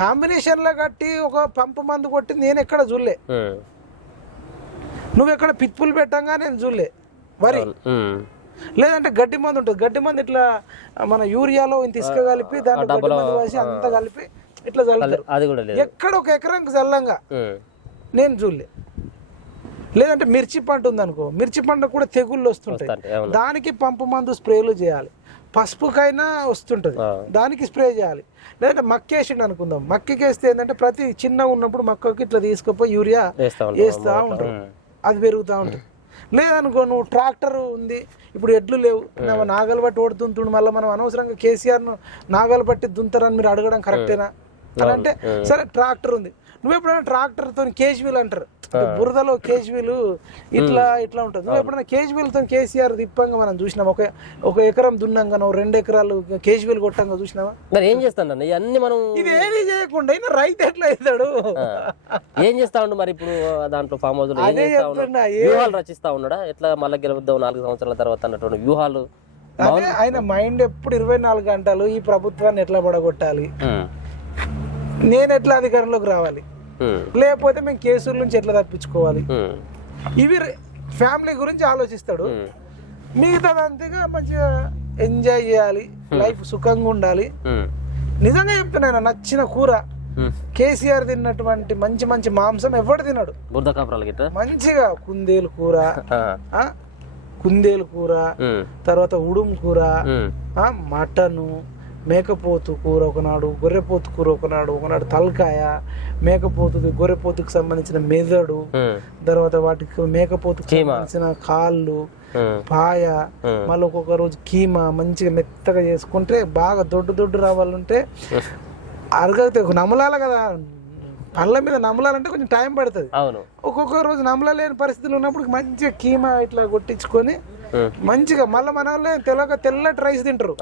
కాంబినేషన్లో కట్టి ఒక పంపు మందు కొట్టి నేను ఎక్కడ చూడలే. నువ్వు ఎక్కడ పిత్పులు పెట్టంగా నేను చూడలే. వరి లేదంటే గడ్డి మందు ఉంటుంది. గడ్డి మందు ఇట్లా మన యూరియాలో ఇంత ఇసుక కలిపి దాంట్లో గడ్డి మందు వేసి అంతా కలిపి ఇట్లా చల్లుతారు. ఎక్కడ ఒక ఎకరానికి చల్లంగా నేను చూడలే. లేదంటే మిర్చి పంట ఉందనుకో, మిర్చి పంట కూడా తెగుళ్ళు వస్తుంటాయి, దానికి పంపు మందు స్ప్రేలు చేయాలి. పసుపుకైనా వస్తుంటుంది, దానికి స్ప్రే చేయాలి. లేదంటే మక్కేసిండు అనుకుందాం, మక్కేస్తే ఏంటంటే ప్రతి చిన్నగా ఉన్నప్పుడు మక్కకి ఇట్లా తీసుకుపోయి యూరియా వేస్తూ ఉంటారు, అది పెరుగుతూ ఉంటుంది. లేదనుకో నువ్వు ట్రాక్టర్ ఉంది, ఇప్పుడు ఎడ్లు లేవు, నాగలు బట్టి ఓడుతుంటుండు, మళ్ళీ మనం అనవసరంగా కేసీఆర్ను నాగలు బట్టి దుంతారని మీరు అడగడం కరెక్టేనా అని అంటే సరే ట్రాక్టర్ ఉంది. నువ్వు ఎప్పుడైనా ట్రాక్టర్తో కేజీవీలు అంటారు, బురదలో కేజీవీలు ఇట్లా ఇట్లా ఉంటుంది. నువ్వు ఎప్పుడైనా కేజీవీలతో కేసీఆర్ తిప్పంగా మనం చూసినాం. ఒక ఎకరం దున్నంగా 2 ఎకరాలు కేజీవీలు కొట్టంగా చూసినావా? మరి ఏం చేస్తాను ఇవన్నీ మనం ఇది ఏది చేయకుండా అయినా రైతు ఎట్లా అవుతాడు? ఏం చేస్తా ఉండు మరి ఇప్పుడు దాంట్లో ఫామ్ హౌస్ వ్యూహాలు రచిస్తా ఉన్నాడా? ఎట్లా మళ్ళీ గెలుద్దాం 4 సంవత్సరాల తర్వాత అన్నటువంటి వ్యూహాలు. అదే ఆయన మైండ్ ఎప్పుడు 24 గంటలు ఈ ప్రభుత్వాన్ని ఎట్లా పడగొట్టాలి, నేను ఎట్లా అధికారంలోకి రావాలి, లేకపోతే మేము కేసుల నుంచి ఎట్లా తప్పించుకోవాలి, ఇవి ఫ్యామిలీ గురించి ఆలోచిస్తాడు. మిగతాదంతగా మంచిగా ఎంజాయ్ చేయాలి, లైఫ్ సుఖంగా ఉండాలి. నిజంగా చెప్తున్నాను, నచ్చిన కూర కేసీఆర్ తిన్నటువంటి మంచి మంచి మాంసం ఎవడు తిన్నాడు. మంచిగా కుందేలు కూర, తర్వాత ఉడుం కూర, మటను, మేకపోతు కూర ఒకనాడు, గొర్రెపోతు కూర ఒకనాడు తలకాయ, మేకపోతు గొర్రెపోతుకు సంబంధించిన మెదడు, తర్వాత వాటికి మేకపోతుకు సంబంధించిన కాళ్ళు, పాయ, మళ్ళీ ఒక్కొక్క రోజు కీమా మంచిగా మెత్తగా చేసుకుంటే బాగా దొడ్డు రావాలంటే అరగతే నమలాల కదా, పళ్ళ మీద నమలాలంటే కొంచెం టైం పడుతుంది. ఒక్కొక్క రోజు నమలలేని పరిస్థితులు ఉన్నప్పుడు మంచిగా కీమా ఇట్లా కొట్టించుకొని మంచిగా మళ్ళీ మన వాళ్ళు తెల్లటి రైస్ తింటారు.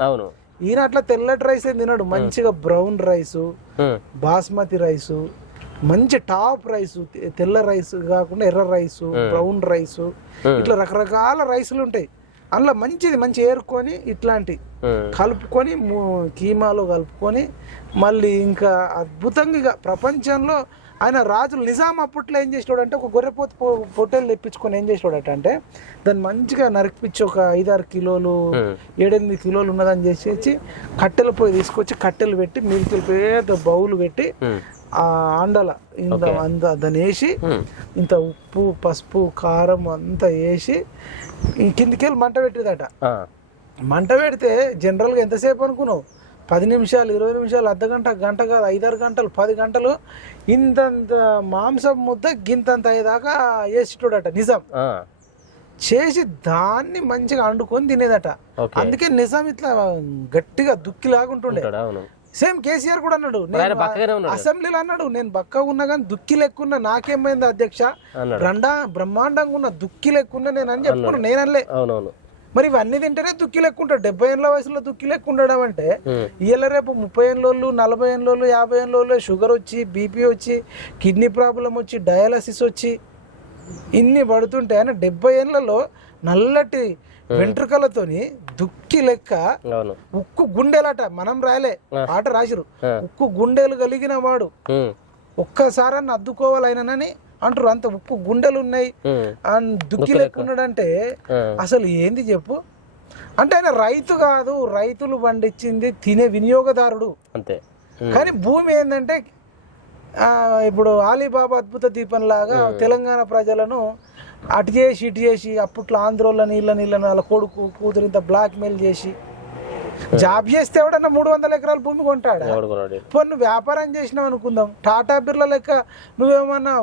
ఈయన అట్లా తెల్లటి రైస్ ఏం తినడు, మంచిగా బ్రౌన్ రైసు, బాస్మతి రైసు, మంచి టాప్ రైసు, తెల్ల రైస్ కాకుండా ఎర్ర రైసు, బ్రౌన్ రైసు, ఇట్లా రకరకాల రైసులు ఉంటాయి. అందులో మంచి ఏరుకొని ఇట్లాంటి కలుపుకొని కీమాలో కలుపుకొని మళ్ళీ ఇంకా అద్భుతంగా ప్రపంచంలో ఆయన రాజులు నిజాం అప్పట్లో ఏం చేసేవాడు అంటే ఒక గొర్రెపోతు పొట్టేలు తెప్పించుకొని ఏం చేసేవాడట అంటే దాన్ని మంచిగా నరికిపించి ఒక 5-6 కిలోలు 7-8 కిలోలు ఉన్నదని చేసేసి కట్టెల పొయ్యి తీసుకొచ్చి కట్టెలు పెట్టి మిల్కులు పెద్ద బౌలు పెట్టి ఆ ఆండల దాన్ని వేసి ఇంత ఉప్పు పసుపు కారం అంతా వేసి కిందికెళ్ళి మంట పెట్టేదట. మంట పెడితే జనరల్గా ఎంతసేపు అనుకున్నావు? 10 నిమిషాలు 20 నిమిషాలు, అర్ధగంట, గంట కాదు, 5-6 గంటలు 10 గంటలు ఇంతంత మాంసం ముద్ద గింతంత అయ్యేదాకా వేసేటోడట నిజాం. చేసి దాన్ని మంచిగా వండుకొని తినేదట. అందుకే నిజాం ఇట్లా గట్టిగా దుక్కిలాగుంటుండే. సేమ్ కేసీఆర్ కూడా అన్నాడు, అసెంబ్లీలో అన్నాడు, నేను బక్కగా ఉన్నా కానీ దుక్కి లెక్కున్నా, నాకేమైంది అధ్యక్ష, బ్రహ్మాండంగా ఉన్న దుక్కి లెక్కున్నా నేను అని చెప్పుకున్నా. నేను అనలే. మరి ఇవన్నీ తింటేనే దుక్కి లెక్కుంటాడు. 70 ఏళ్ళ వయసులో దుక్కి లెక్కుండడం అంటే ఇవాళ రేపు 30 ఏళ్ళోళ్ళు 40 ఏళ్ళోళ్ళు 50 ఏళ్ళోళ్ళు షుగర్ వచ్చి, బీపీ వచ్చి, కిడ్నీ ప్రాబ్లం వచ్చి, డయాలసిస్ వచ్చి ఇన్ని పడుతుంటే ఆయన 70 ఏళ్ళలో నల్లటి వెంట్రుకలతోని దుక్కి లెక్క ఉక్కు గుండెలట, మనం రాయలే ఆట రాసిరు, ఉక్కు గుండెలు కలిగిన వాడు ఒక్కసారన్నా అద్దుకోవాలైనని అంటారు. అంత ఉక్కు గుండెలు ఉన్నాయి దుక్కి లెక్కున్నాడంటే అసలు ఏంది చెప్పు? అంటే ఆయన రైతు కాదు, రైతులు పండించింది తినే వినియోగదారుడు అంతే. కానీ భూమి ఏంటంటే ఇప్పుడు అలీబాబా అద్భుత దీపం లాగా తెలంగాణ ప్రజలను అటు చేసి ఇటు చేసి అప్పట్లో ఆంధ్రోళ్ళని వీళ్ళని వాళ్ళ కొడుకు కూతురు ఇంత బ్లాక్ మెయిల్ చేసి జాబ్ చేస్తే ఎవడన్నా 300 ఎకరాల భూమి కొంటాడా? ఎవడు కొన్నాడు? పోనీ వ్యాపారం చేసినావు అనుకుందాం, టాటా బిర్లా లెక్క నువ్వేమన్నా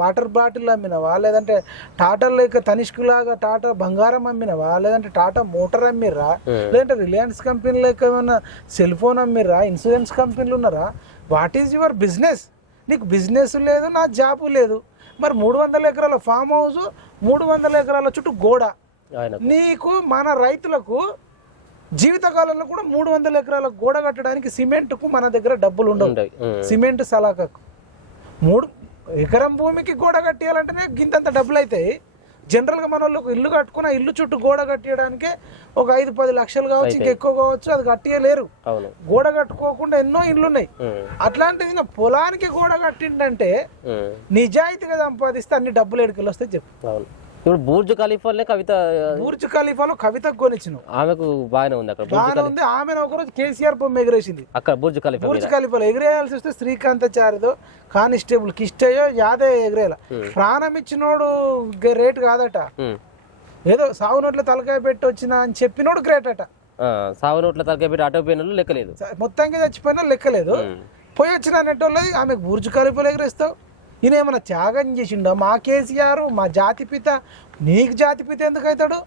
వాటర్ బాటిల్ అమ్మినవా, లేదంటే టాటా లెక్క తనిష్క్ లాగా టాటా బంగారం అమ్మినవా, లేదంటే టాటా మోటార్ అమ్మిర్రా, లేదంటే రిలయన్స్ కంపెనీ లెక్క ఏమన్నా సెల్ ఫోన్ అమ్మిర్రా, ఇన్సూరెన్స్ కంపెనీలు ఉన్నారా? What is your business? నీకు బిజినెస్ లేదు, నా జాబు లేదు. మరి 300 ఎకరాల ఫామ్ హౌస్, 300 ఎకరాల చుట్టూ గోడ. నీకు మన రైతులకు జీవితకాలంలో కూడా 300 ఎకరాల గోడ కట్టడానికి సిమెంట్కు మన దగ్గర డబ్బులు ఉండవు. సిమెంట్ సలాకకు 3 ఎకరం భూమికి గోడ కట్టియాలంటేనే గింతంత డబ్బులు అవుతాయి. జనరల్గా మన వాళ్ళకు ఇల్లు కట్టుకున్న ఇల్లు చుట్టూ గోడ కట్టియడానికే ఒక 5-10 లక్షలు కావచ్చు, ఇంకా ఎక్కువ కావచ్చు. అది కట్టియలేరు. గోడ కట్టుకోకుండా ఎన్నో ఇల్లు ఉన్నాయి. అట్లాంటిది పొలానికి గోడ కట్టిండంటే నిజాయితీగా సంపాదిస్తే అన్ని డబ్బులు ఎడుకలు వస్తాయి చెప్పు. ఇప్పుడు బూర్జ్ ఖలీఫాలే బూర్జ్ ఖలీఫాలో కవితకు కొనిచ్చిన ఆమెకు బాగానే ఉంది. అక్కడ బాగానే ఉంది. ఆమె ఒకరోజు కేసీఆర్ బొమ్మ ఎగిరేసింది అక్కడ బూర్జ్ ఖలీఫాలో. ఎగిరేయాల్సి వస్తే శ్రీకాంతాచార్యదో కానిస్టేబుల్ కిష్టయో యాదే ఎగిరేయాల. ప్రాణం ఇచ్చినోడు రేటు కాదట. ఏదో సాగు నోట్ల తలకాయ పెట్టి వచ్చిన అని చెప్పినోడు గ్రేట్ అట. సాగు నోట్ల తలకాయ పెట్టి ఆటో పోయిన లెక్కలేదు, మొత్తంగా చచ్చిపోయినా లెక్కలేదు. పోయి వచ్చిన నెట్టోళ్ళది ఆమెకు బూర్జ్ ఖలీఫాలో ఎగిరేస్తావు. ఈయన ఏమన్నా త్యాగం చేసిండా? మా కేసీఆర్ మా జాతిపిత. నీకు జాతిపిత ఎందుకు అవుతాడు?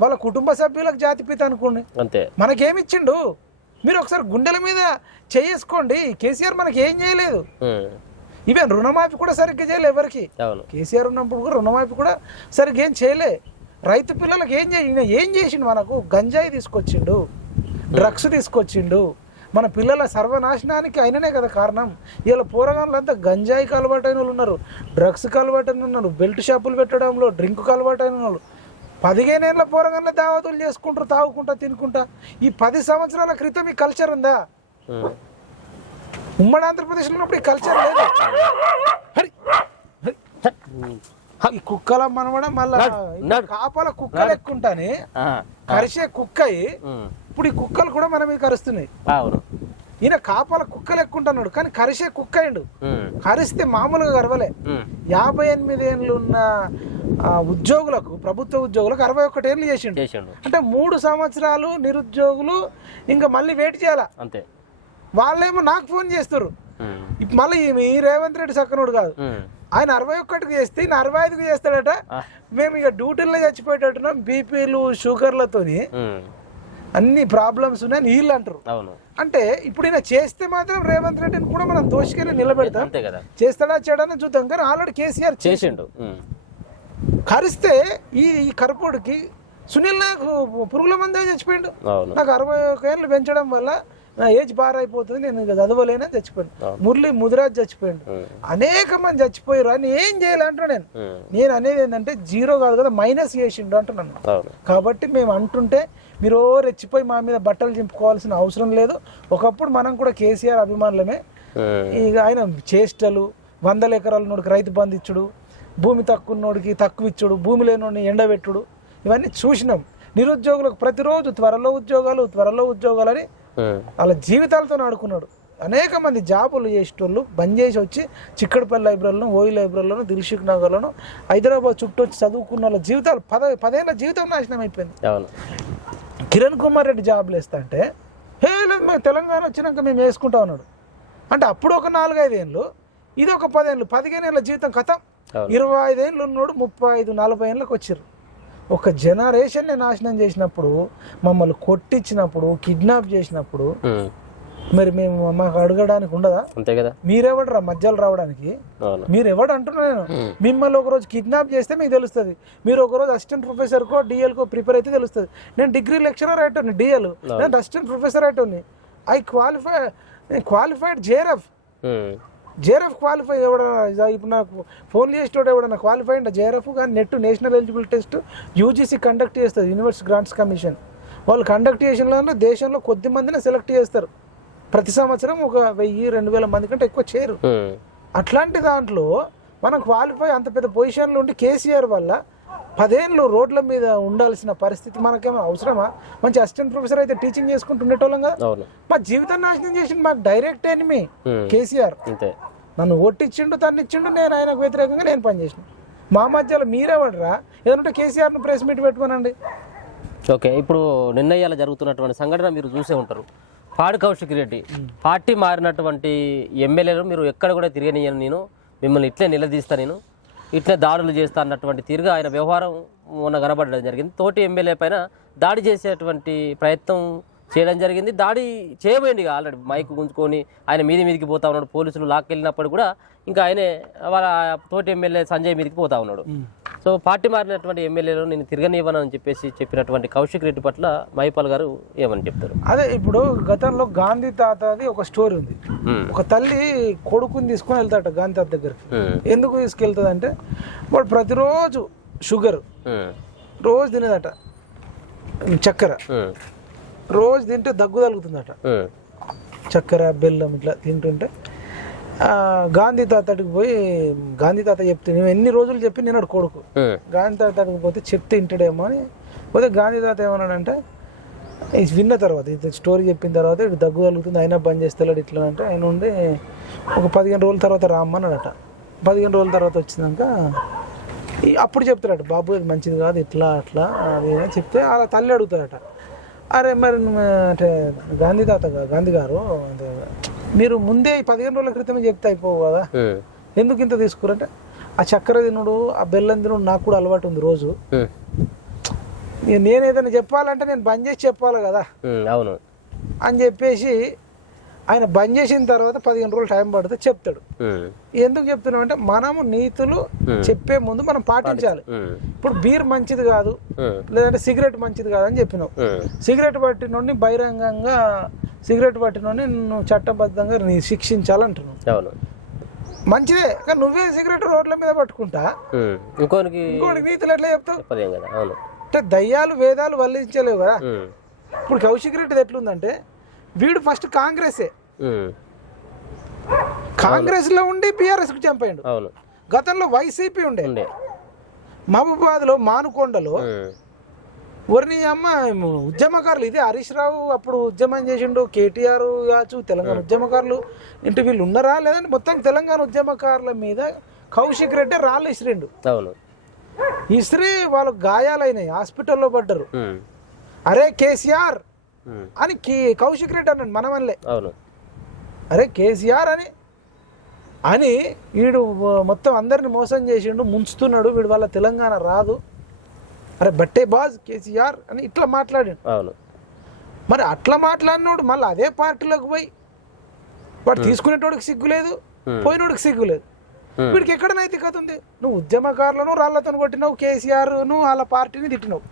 వాళ్ళ కుటుంబ సభ్యులకు జాతిపిత అనుకోండి. అంతే. మనకేమిచ్చిండు? మీరు ఒకసారి గుండెల మీద చేసుకోండి. కేసీఆర్ మనకి ఏం చేయలేదు. ఈవెన్ రుణమాఫీ కూడా సరిగ్గా చేయలే ఎవరికి. కేసీఆర్ ఉన్నప్పుడు కూడా రుణమాఫీ కూడా సరిగ్గా ఏం చేయలే. రైతు పిల్లలకు ఏం చేసిండు? మనకు గంజాయి తీసుకొచ్చిండు, డ్రగ్స్ తీసుకొచ్చిండు. మన పిల్లల సర్వనాశనానికి ఆయననే కదా కారణం. ఇలా పోరగాళ్ళంతా గంజాయికి అలవాటైన వాళ్ళు ఉన్నారు, డ్రగ్స్కి అలవాటైన ఉన్నారు, బెల్ట్ షాపులు పెట్టడంలో డ్రింక్కి అలవాటైన వాళ్ళు. 15 ఏళ్ళ పోరగాళ్ళ దావతులు చేసుకుంటారు, తాగుకుంటా తినుకుంటా. ఈ 10 సంవత్సరాల క్రితం ఈ కల్చర్ ఉందా? ఉమ్మడి ఆంధ్రప్రదేశ్లో ఉన్నప్పుడు ఈ కల్చర్ లేదు. ఈ కుక్కల మనవడ మళ్ళా కాపాల కుక్కలు ఎక్కుంటానే కరిసే కుక్క. ఇప్పుడు ఈ కుక్కలు కూడా మన మీద కరుస్తున్నాయి. ఈయన కాపాల కుక్కలు ఎక్కుంటున్నాడు కానీ కరిసే కుక్క అయిండు. కరిస్తే మామూలుగా కరవలే. 58 ఏళ్ళు ఉన్న ఉద్యోగులకు, ప్రభుత్వ ఉద్యోగులకు 61 ఏళ్ళు చేసిండు. అంటే 3 సంవత్సరాలు నిరుద్యోగులు ఇంకా మళ్ళీ వెయిట్ చేయాల. అంతే. వాళ్ళేమో నాకు ఫోన్ చేస్తారు. మళ్ళీ ఈ రేవంత్ రెడ్డి సక్కనుడు కాదు, ఆయన 61కి చేస్తే 45కి చేస్తాడట. మేము ఇక డ్యూటీల్లో చచ్చిపోయేటట్టున్నాం. బీపీలు షుగర్లతోని అన్ని ప్రాబ్లమ్స్ ఉన్నాయని వీళ్ళు అంటారు. అంటే ఇప్పుడు ఈయన చేస్తే మాత్రం రేవంత్ రెడ్డిని కూడా మనం దోషుకెళ్ళి నిలబెడతాం. చేస్తాడా చేయడాని చూద్దాం. కానీ ఆల్రెడీ కేసీఆర్ చేసిండు. కరిస్తే ఈ కరపోడికి సునీల్ నాకు పురుగుల మందే చచ్చిపోయిండు. నాకు 61 ఏళ్ళు పెంచడం వల్ల నా ఏజ్ బార్ అయిపోతుంది, నేను చదవలేనా చచ్చిపోయాను. ముదిరాజ్ చచ్చిపోయాడు. అనేక మంది చచ్చిపోయారు. అని ఏం చేయాలంటున్నా నేను అనేది ఏంటంటే జీరో కాదు కదా, మైనస్ చేసిండు అంటున్నాను. కాబట్టి మేము అంటుంటే మీరు రెచ్చిపోయి మా మీద బట్టలు చింపుకోవాల్సిన అవసరం లేదు. ఒకప్పుడు మనం కూడా కేసీఆర్ అభిమానులమే. ఇక ఆయన చేష్టలు, 100 ఎకరాల నోడికి రైతు బంధు ఇచ్చుడు, భూమి తక్కువ నోడికి తక్కువ ఇచ్చుడు, భూమి లేనోడిని ఎండబెట్టుడు, ఇవన్నీ చూసినాం. నిరుద్యోగులకు ప్రతిరోజు త్వరలో ఉద్యోగాలు అని వాళ్ళ జీవితాలతో ఆడుకున్నాడు. అనేక మంది జాబులు చేసేటోళ్ళు బంద్ చేసి వచ్చి చిక్కడపల్లి లైబ్రరీలోను, ఓయి లైబ్రరీలోను, దిల్షుక్ నగర్లోను, హైదరాబాద్ చుట్టూ వచ్చి చదువుకున్న వాళ్ళ జీవితాలు 10 ఏళ్ళ జీవితం నాశనం అయిపోయింది. కిరణ్ కుమార్ రెడ్డి జాబులు వేస్తా అంటే లేదు మేము తెలంగాణ వచ్చినాక మేము వేసుకుంటా ఉన్నాడు. అంటే అప్పుడు ఒక 4-5 ఏళ్ళు, ఇది ఒక 10 ఏళ్ళు, 15 ఏళ్ళ జీవితం కథం. 25 ఏళ్ళు ఉన్నాడు, 35-40 ఏళ్ళకి వచ్చారు. ఒక జనరేషన్ని నాశనం చేసినప్పుడు, మమ్మల్ని కొట్టించినప్పుడు, కిడ్నాప్ చేసినప్పుడు మరి మేము మాకు అడగడానికి ఉండదా? అంతే కదా. మీరెవడరా మధ్యలో రావడానికి? మీరు ఎవడు అంటున్నా నేను. మిమ్మల్ని ఒకరోజు కిడ్నాప్ చేస్తే మీకు తెలుస్తుంది. మీరు ఒకరోజు అసిస్టెంట్ ప్రొఫెసర్కో డిఎల్కో ప్రిపేర్ అయితే తెలుస్తుంది. నేను డిగ్రీ లెక్చరర్ అయ్యేటోని, డిఎల్ నేను అసిస్టెంట్ ప్రొఫెసర్ అయ్యేటోని. Qualified JRF qualify. ఎవడన్నా ఇప్పుడు నాకు ఫోన్ చేసేటోడు ఎవడన్నా క్వాలిఫై అంటే జేఆర్ఎఫ్. కానీ net national eligible test UGC conduct చేస్తుంది, యూనివర్సిటీ గ్రాంట్స్ కమిషన్. వాళ్ళు కండక్ట్ చేసిన దేశంలో కొద్ది మందిని సెలెక్ట్ చేస్తారు. ప్రతి సంవత్సరం ఒక 1000-2000 మంది కంటే ఎక్కువ చేయరు. అట్లాంటి దాంట్లో మనం క్వాలిఫై అంత పెద్ద పొజిషన్లో ఉండి కేసీఆర్ వల్ల 10 ఏళ్ళు రోడ్ల మీద ఉండాల్సిన పరిస్థితి మనకేమో అవసరమా? మంచి అసిస్టెంట్ ప్రొఫెసర్ అయితే టీచింగ్ చేసుకుంటూ ఉండేటోళ్ళం కదా. మా జీవితాన్ని నాశనం చేసిండు. మాకు డైరెక్ట్ ఎనిమి కేసీఆర్. నన్ను ఓటిచ్చిండు, తన్నిచ్చిండు, నేను ఆయనకు వ్యతిరేకంగా నేను పనిచేసిన. మా మధ్యలో మీరెవడరా? ఏదంటే కేసీఆర్ను ప్రెస్ మీట్ పెట్టుకోనండి. ఓకే, ఇప్పుడు నిన్నయ్యాల జరుగుతున్నటువంటి సంఘటన మీరు చూసే ఉంటారు. పాడి కౌశిక్ రెడ్డి పార్టీ మారినటువంటి ఎమ్మెల్యేలు మీరు ఎక్కడ కూడా తిరగనియను, నేను మిమ్మల్ని ఇట్లే నిలదీస్తా, నేను ఇట్లే దాడులు చేస్తా అన్నటువంటి తీరుగా ఆయన వ్యవహారం మొన్న కనబడడం జరిగింది. తోటి ఎమ్మెల్యే పైన దాడి చేసేటువంటి ప్రయత్నం చేయడం జరిగింది. దాడి చేయబోయింది ఆల్రెడీ మైక్ గుంజుకొని ఆయన మీదికి పోతా ఉన్నాడు. పోలీసులు లాక్కెళ్ళినప్పుడు కూడా ఇంకా ఆయనే వాళ్ళ తోటి ఎమ్మెల్యే సంజయ్ మీదకి పోతా ఉన్నాడు. సో పార్టీ మారినటువంటి ఎమ్మెల్యేలు నేను తిరగనివ్వనని చెప్పేసి చెప్పినటువంటి కౌశిక్ రెడ్డి పట్ల మహిపాల్ గారు ఏమని చెప్తారు? అదే ఇప్పుడు గతంలో గాంధీ తాతది ఒక స్టోరీ ఉంది. ఒక తల్లి కొడుకుని తీసుకొని వెళ్తాట గాంధీ తాత దగ్గరికి. ఎందుకు తీసుకెళ్తుంది అంటే వాడు ప్రతిరోజు షుగర్ రోజు తినేదట, చక్కెర రోజు తింటే దగ్గు తగులుతుందట. చక్కెర బెల్లం ఇట్లా తింటుంటే గాంధీ తాతడికి పోయి గాంధీ తాత చెప్తే నేను ఎన్ని రోజులు చెప్పి నేను కొడుకు గాంధీ తాతడికి పోతే చెప్తే ఇంటాడేమో అని పోతే గాంధీ తాత ఏమన్నాడంటే ఇది విన్న తర్వాత ఇది స్టోరీ చెప్పిన తర్వాత ఇటు దగ్గు కలుగుతుంది అయినా బంద్ చేస్తాడు ఇట్లా అంటే ఆయన ఉండి ఒక 15 రోజుల తర్వాత రామ్మన్నాడట. 15 రోజుల తర్వాత వచ్చినాక అప్పుడు చెప్తాడట, బాబు ఇది మంచిది కాదు ఇట్లా అట్లా అది అని చెప్తే అలా తల్లి అడుగుతాడట, అరే మరి అంటే గాంధీ గారు అంటే మీరు ముందే 15 రోజుల క్రితమే చెప్తే అయిపోవు కదా, ఎందుకు ఇంత తీసుకురంటే ఆ చక్కెర తినుడు ఆ బెల్లం తినుడు నాకు కూడా అలవాటు ఉంది రోజు, నేను ఏదైనా చెప్పాలంటే నేను బంద్ చేసి చెప్పాలి కదా అవును అని చెప్పేసి ఆయన బంద్ చేసిన తర్వాత 15 రోజులు టైం పడితే చెప్తాడు. ఎందుకు చెప్తున్నాం అంటే మనము నీతులు చెప్పే ముందు మనం పాటించాలి. ఇప్పుడు బీర్ మంచిది కాదు లేదంటే సిగరెట్ మంచిది కాదు అని చెప్పినావు, సిగరెట్ పట్టినోడిని బహిరంగంగా సిగరెట్ పట్టినోడిని నువ్వు చట్టబద్ధంగా శిక్షించాలంటున్నావు. మంచిదే, కానీ నువ్వే సిగరెట్ రోడ్ల మీద పట్టుకుంటా ఇంకోటి నీతులు ఎట్లా చెప్తావు? అంటే దయ్యాలు వేదాలు వల్లించలేవు కదా. ఇప్పుడు కౌశిక్ రెడ్డి ఎట్లుందంటే వీడు ఫస్ట్ కాంగ్రెస్ లో ఉండి బీఆర్ఎస్ కు చంపాడు. గతంలో వైసీపీ ఉండే మహబూబాద్ లో మానుకొండలో వరిని అమ్మ ఉద్యమకారులు ఇదే హరీష్ రావు అప్పుడు ఉద్యమం చేసిండు, కేటీఆర్ కావచ్చు తెలంగాణ ఉద్యమకారులు ఇంటి వీళ్ళు ఉన్నారా లేదంటే మొత్తం తెలంగాణ ఉద్యమకారుల మీద కౌశిక్ రెడ్డి రాళ్ళు ఇసిరిండు. ఇసిరి వాళ్ళకు గాయాలైనాయి, హాస్పిటల్లో పడ్డారు. అరే కేసీఆర్ అని కౌశిక్ రెడ్డి అన్నాడు మనమల్లే, అరే కేసీఆర్ అని వీడు మొత్తం అందరిని మోసం చేసిండు, ముంచుతున్నాడు, వీడు వాళ్ళ తెలంగాణ రాదు, అరే బట్టే బాజ్ కేసీఆర్ అని ఇట్లా మాట్లాడాడు. మరి అట్లా మాట్లాడినోడు మళ్ళీ అదే పార్టీలోకి పోయి వాడు తీసుకునేటోడికి సిగ్గులేదు, పోయినోడికి సిగ్గులేదు. వీడికి ఎక్కడ నైతికత ఉంది? నువ్వు ఉద్యమకారులను రాళ్లతో కొట్టినావు, కేసీఆర్ నువ్వు వాళ్ళ పార్టీని తిట్టినావు,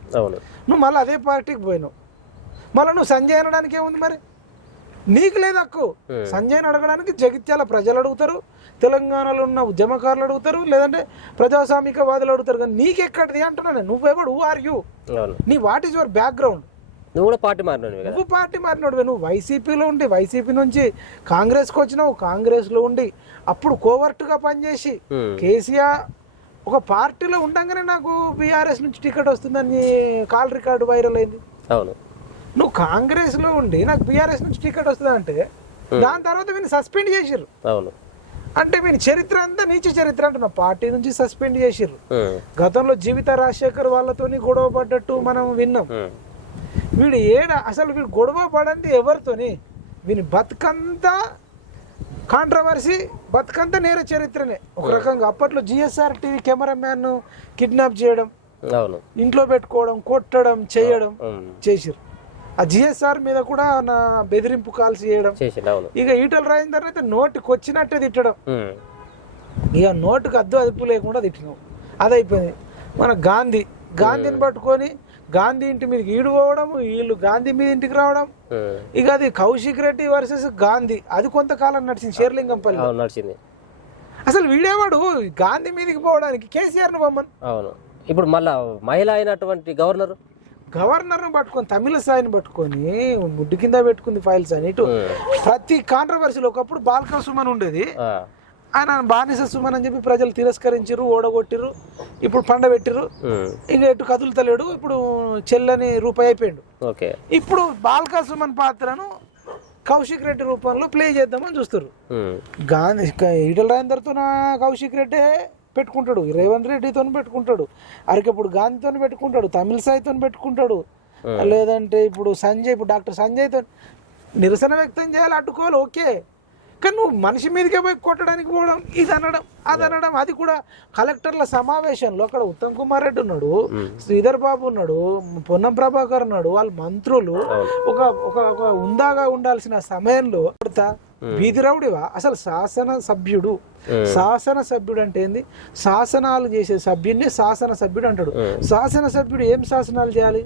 నువ్వు మళ్ళీ అదే పార్టీకి పోయినావు, మళ్ళీ నువ్వు సంజయ్ అనడానికి ఏముంది? మరి నీకు లేదు హక్కు. సంజయ్ని అడగడానికి జగిత్యాల ప్రజలు అడుగుతారు, తెలంగాణలో ఉన్న ఉద్యమకారులు అడుగుతారు, లేదంటే ప్రజాస్వామికవాదులు అడుగుతారు, కానీ నీకెక్కడిది అంటున్నాను. నువ్వెవడు? Who are you? నీ వాట్ ఈస్ యువర్ బ్యాక్గ్రౌండ్? నువ్వు కూడా పార్టీ మారినాడు, నువ్వు పార్టీ మారినాడు. నువ్వు వైసీపీలో ఉండి వైసీపీ నుంచి కాంగ్రెస్కి వచ్చినావు, కాంగ్రెస్లో ఉండి అప్పుడు కోవర్ట్గా పనిచేసి కేసీఆర్ ఒక పార్టీలో ఉండగానే నాకు బీఆర్ఎస్ నుంచి టికెట్ వస్తుందని కాల్ రికార్డు వైరల్ అయింది. నువ్వు కాంగ్రెస్ లో ఉండి నాకు బీఆర్ఎస్ నుంచి టికెట్ వస్తుంది అంటే దాని తర్వాత వీళ్ళు సస్పెండ్ చేసిర్రు. అంటే వీని చరిత్ర అంతా నీచ చరిత్ర అంటున్నా, పార్టీ నుంచి సస్పెండ్ చేసిర్రు. గతంలో జీవిత రాజశేఖర్ వాళ్ళతోని గొడవ పడ్డట్టు మనం విన్నాం. వీడు అసలు వీడు గొడవ పడంది ఎవరితోని? వీని బతుకంతా కాంట్రవర్సీ, బతుకంతా నేర చరిత్రనే ఒక రకంగా. అప్పట్లో జిఎస్ఆర్ టీవీ కెమెరామ్యాన్ కిడ్నాప్ చేయడం, ఇంట్లో పెట్టుకోవడం, కొట్టడం, చేయడం చేసిర్రు. ఆ జిఎస్ఆర్ మీద కూడా నా బెదిరింపు కాల్స్ చేయడం. ఇక ఈటల రాజేందర్ అయితే నోటికి వచ్చినట్టే తిట్టడం, ఇక నోటికి అదుపు లేకుండా తిట్టినాం. అదైపోయింది. మన గాంధీని పట్టుకొని గాంధీ ఇంటి మీదకి ఈడు పోవడం, వీళ్ళు గాంధీ మీద ఇంటికి రావడం. ఇక అది కౌశిక్ రెడ్డి వర్సెస్ గాంధీ, అది కొంతకాలం నడిచింది షేర్లింగంపల్లి నడిచింది. అసలు వీడేవాడు గాంధీ మీదకి పోవడానికి? కేసీఆర్ ను బొమ్మను. ఇప్పుడు మళ్ళా మహిళ అయినటువంటి గవర్నర్ను పట్టుకొని తమిళసాయిని పట్టుకొని ముడ్డు కింద పెట్టుకుంది ఫైల్స్ అని. ఇటు ప్రతి కాంట్రవర్సీలో ఒకప్పుడు బాల్కా సుమన్ ఉండేది, ఆయన బానిస సుమన్ అని చెప్పి ప్రజలు తిరస్కరించారు, ఓడగొట్టిరు, ఇప్పుడు పండబెట్టిరు. ఇక ఎటు కదులుతలేడు, ఇప్పుడు చెల్లని రూపాయి అయిపోయాడు. ఇప్పుడు బాల్కా సుమన్ పాత్రను కౌశిక్ రెడ్డి రూపంలో ప్లే చేద్దామని చూస్తారు. గాంధీ ఈటల రాజేందర్తో కౌశిక్ రెడ్డి పెట్టుకుంటాడు, రేవంత్ రెడ్డితో పెట్టుకుంటాడు, అరకెప్పుడు గాంధీతో పెట్టుకుంటాడు, తమిళసాయితో పెట్టుకుంటాడు, లేదంటే ఇప్పుడు డాక్టర్ సంజయ్తో నిరసన వ్యక్తం చేయాలి, అడ్డుకోవాలి, ఓకే. కానీ నువ్వు మనిషి మీదకే పోయి కొట్టడానికి పోవడం, ఇది అనడం, అది అనడం, అది కూడా కలెక్టర్ల సమావేశంలో అక్కడ ఉత్తమ్ కుమార్ రెడ్డి ఉన్నాడు, శ్రీధర్ బాబు ఉన్నాడు, పొన్నం ప్రభాకర్ ఉన్నాడు, వాళ్ళ మంత్రులు ఒక ఒక ఒక ఉందాగా ఉండాల్సిన సమయంలో వీధి రౌడివా? అసలు శాసనసభ్యుడు అంటే ఏంది? శాసనాలు చేసే సభ్యుడిని శాసనసభ్యుడు అంటాడు. శాసనసభ్యుడు ఏం శాసనాలు చేయాలి?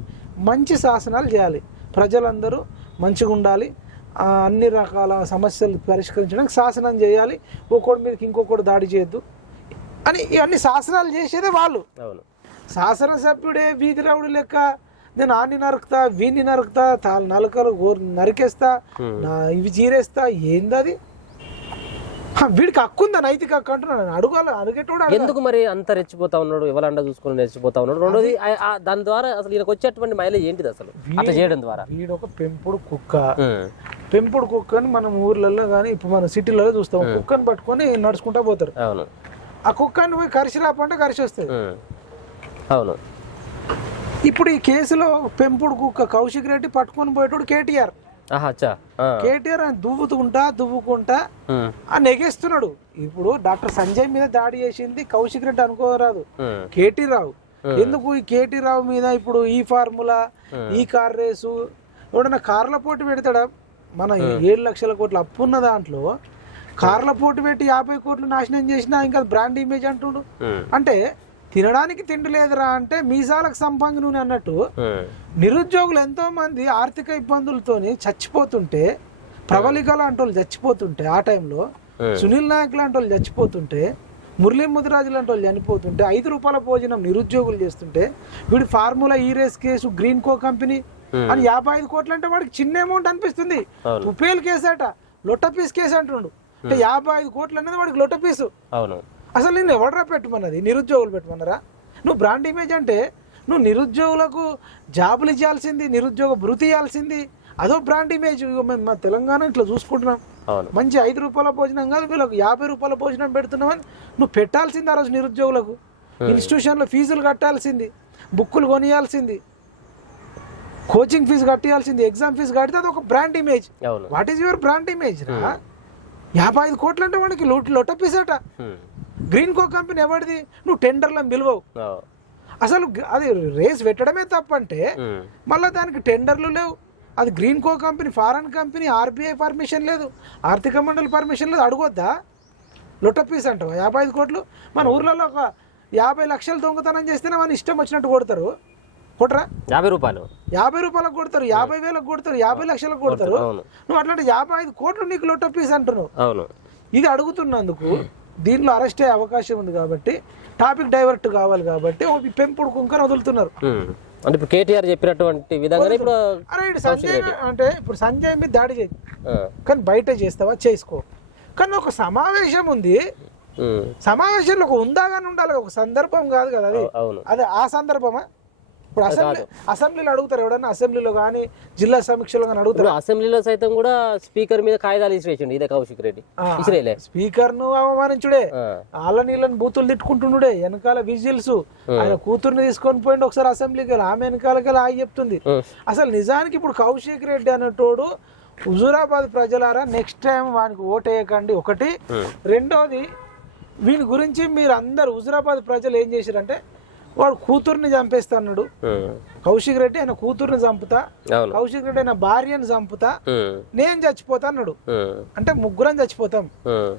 మంచి శాసనాలు చేయాలి, ప్రజలందరూ మంచిగా ఉండాలి, అన్ని రకాల సమస్యలు పరిష్కరించడానికి శాసనం చేయాలి, ఒక్కొక్కడి మీదకి ఇంకొకటి దాడి చేయొద్దు అని ఇవన్నీ శాసనాలు చేసేదే వాళ్ళు. శాసనసభ్యుడే వీధి రౌడి లెక్క నేను ఆన్ని నరుకుతా, వీన్ని నరుకుతా, నలకలు నరికేస్తా, ఇవి చీరేస్తా, ఏంది అది? వీడికి హక్కు ఉందా? నైతిక హక్కు అంటున్నాను. అడిగేటోడు ఎందుకు మరి అంత రెచ్చిపోతా ఉన్నాడు? ఎవరండ చూసుకుని రెచ్చిపోతా ఉన్నాడు? రెండోది దాని ద్వారా అసలు ఈయనకు వచ్చేటువంటి మైలేజ్ ఏంటిది అసలు అట్లా చేయడం ద్వారా? వీడు ఒక పెంపుడు కుక్కని మనం ఊర్లలో కానీ ఇప్పుడు మన సిటీలలో చూస్తాం, కుక్కని పట్టుకొని నడుచుకుంటా పోతారు. అవును. ఆ కుక్కని పోయి కరిసి రాపంటే కరిసి వస్తుంది. అవును. ఇప్పుడు ఈ కేసులో పెంపుడు కుక్క కౌశిక్ రెడ్డి పట్టుకొని పోయేటోడు కేటీఆర్. కేటీఆర్ ఆయన దువ్వుకుంటా నెగేస్తున్నాడు. ఇప్పుడు డాక్టర్ సంజయ్ మీద దాడి చేసింది కౌశిక్ రెడ్డి అనుకోరాదు, కేటీ రావు. ఎందుకు ఈ కేటీ రావు మీద ఇప్పుడు ఈ ఫార్ములా, ఈ కార్ రేసు, ఎవడన్నా కార్ల పోటీ పెడతాడా? మన 7 లక్షల కోట్ల అప్పున్న దాంట్లో కార్ల పోటీ పెట్టి 50 కోట్లు నాశనం చేసినా ఇంకా బ్రాండ్ ఇమేజ్ అంటుడు. అంటే తినడానికి తిండి లేదురా అంటే మీసాలకు సంపంగి నూనె అన్నట్టు నిరుద్యోగులు ఎంతో మంది ఆర్థిక ఇబ్బందులతోని చచ్చిపోతుంటే, ప్రబలిక లాంటి వాళ్ళు చచ్చిపోతుంటే, ఆ టైంలో సునీల్ నాయక్ లాంటి వాళ్ళు చచ్చిపోతుంటే, మురళీ ముదిరాజు లాంటి వాళ్ళు చనిపోతుంటే, 5 రూపాయల భోజనం నిరుద్యోగులు చేస్తుంటే, వీడి formula E race case, green కో కంపెనీ అని 55 కోట్లు అంటే వాడికి చిన్న అమౌంట్ అనిపిస్తుంది. ఉప్పేల్ కేసు అట లొట్ట పీస్ కేసు అంటుండు. అంటే 55 కోట్లు అనేది వాడికి లొట్ట పీసు. అసలు నేను ఎవడరా పెట్టమన్నది? నిరుద్యోగులు పెట్టమన్నారా? నువ్వు బ్రాండ్ ఇమేజ్ అంటే నువ్వు నిరుద్యోగులకు జాబులు ఇవ్వాల్సింది, నిరుద్యోగ భృతి ఇవ్వాల్సింది, అదో బ్రాండ్ ఇమేజ్. మేము మా తెలంగాణ ఇట్లా చూసుకుంటున్నాం, మంచి 5 రూపాయల భోజనం కాదు వీళ్ళకి 50 రూపాయల భోజనం పెడుతున్నావని నువ్వు పెట్టాల్సింది. ఆ రోజు నిరుద్యోగులకు ఇన్స్టిట్యూషన్లో ఫీజులు కట్టాల్సింది, బుక్కులు కొనియాల్సింది, కోచింగ్ ఫీజు కట్టియాల్సింది, ఎగ్జామ్ ఫీజు కడితే అది ఒక brand image. What is your brand image రా? 55 కోట్లు అంటే వాడికి లొట్ట పీసట. గ్రీన్ కో కంపెనీ ఎవరిది? నువ్వు టెండర్లను పిలువవు. అసలు అది రేస్ పెట్టడమే తప్పంటే మళ్ళీ దానికి టెండర్లు లేవు. అది గ్రీన్ కో company, foreign company, RBI permission లేదు, ఆర్థిక మండలి పర్మిషన్ లేదు. అడగొద్దా? లొట్ట పీస్ అంటావా 55 కోట్లు? మన ఊర్లలో ఒక 50 లక్షలు దొంగతనం చేస్తేనే మన ఇష్టం వచ్చినట్టు కొడతారు. కొట్టరా? 50 రూపాయలు 50 రూపాయలకు కొడతారు, 50,000 కొడతారు, 50 లక్షలకు కొడతారు. నువ్వు అట్లాంటి 55 కోట్లు నీకు లొట్ట పీస్ అంటున్నావు. ఇది అడుగుతున్నందుకు దీనిలో అరెస్ట్ అయ్యే అవకాశం ఉంది కాబట్టి, టాపిక్ డైవర్ట్ కావాలి కాబట్టి పెంపుడు కుక్కను వదులుతున్నారు. అంటే ఇప్పుడు కేటీఆర్ చెప్పినటువంటి విధంగా ఇప్పుడు సంజయ్ అంటే ఇప్పుడు సంజయ్ మీద దాడి చేయి, కానీ బయట చేస్తావా? చేసుకో. కానీ ఒక సమావేశం ఉంది, సమావేశంలో ఒక ఉందాగానే ఉండాలి, ఒక సందర్భం కాదు కదా అది. అదే ఆ సందర్భమా? ఇప్పుడు అసెంబ్లీలో అడుగుతారు, ఎవడన్నా అసెంబ్లీలో కానీ జిల్లా సమీక్షలో కానీ అడుగుతారు. అసెంబ్లీలో సైతం కూడా స్పీకర్ మీద కాగితాలు ఇసిరేసిండు ఇదే కౌశిక్ రెడ్డి. స్పీకర్ ను అవమానించుడే, వాళ్ళ నీళ్ళని బూతులు తిట్టుకుంటుండే, వెనకాల విజిల్స్, ఆయన కూతుర్ని తీసుకొని పోయిండు ఒకసారి అసెంబ్లీకి వెళ్ళి, ఆమె వెనకాలకి ఆగి చెప్తుంది. అసలు నిజానికి ఇప్పుడు కౌశిక్ రెడ్డి అనేటోడు హుజూరాబాద్ ప్రజలారా నెక్స్ట్ టైం వానికి ఓటేయకండి ఒకటి. రెండోది, వీని గురించి మీరు అందరు హుజూరాబాద్ ప్రజలు ఏం చేశారంటే, వాడు కూతుర్ని చంపేస్తా అన్నాడు కౌశిక్ రెడ్డి, ఆయన కూతుర్ని చంపుతా, కౌశిక్ రెడ్డి ఆయన భార్యను చంపుతా, నేను చచ్చిపోతా అన్నాడు. అంటే ముగ్గురం చచ్చిపోతాం,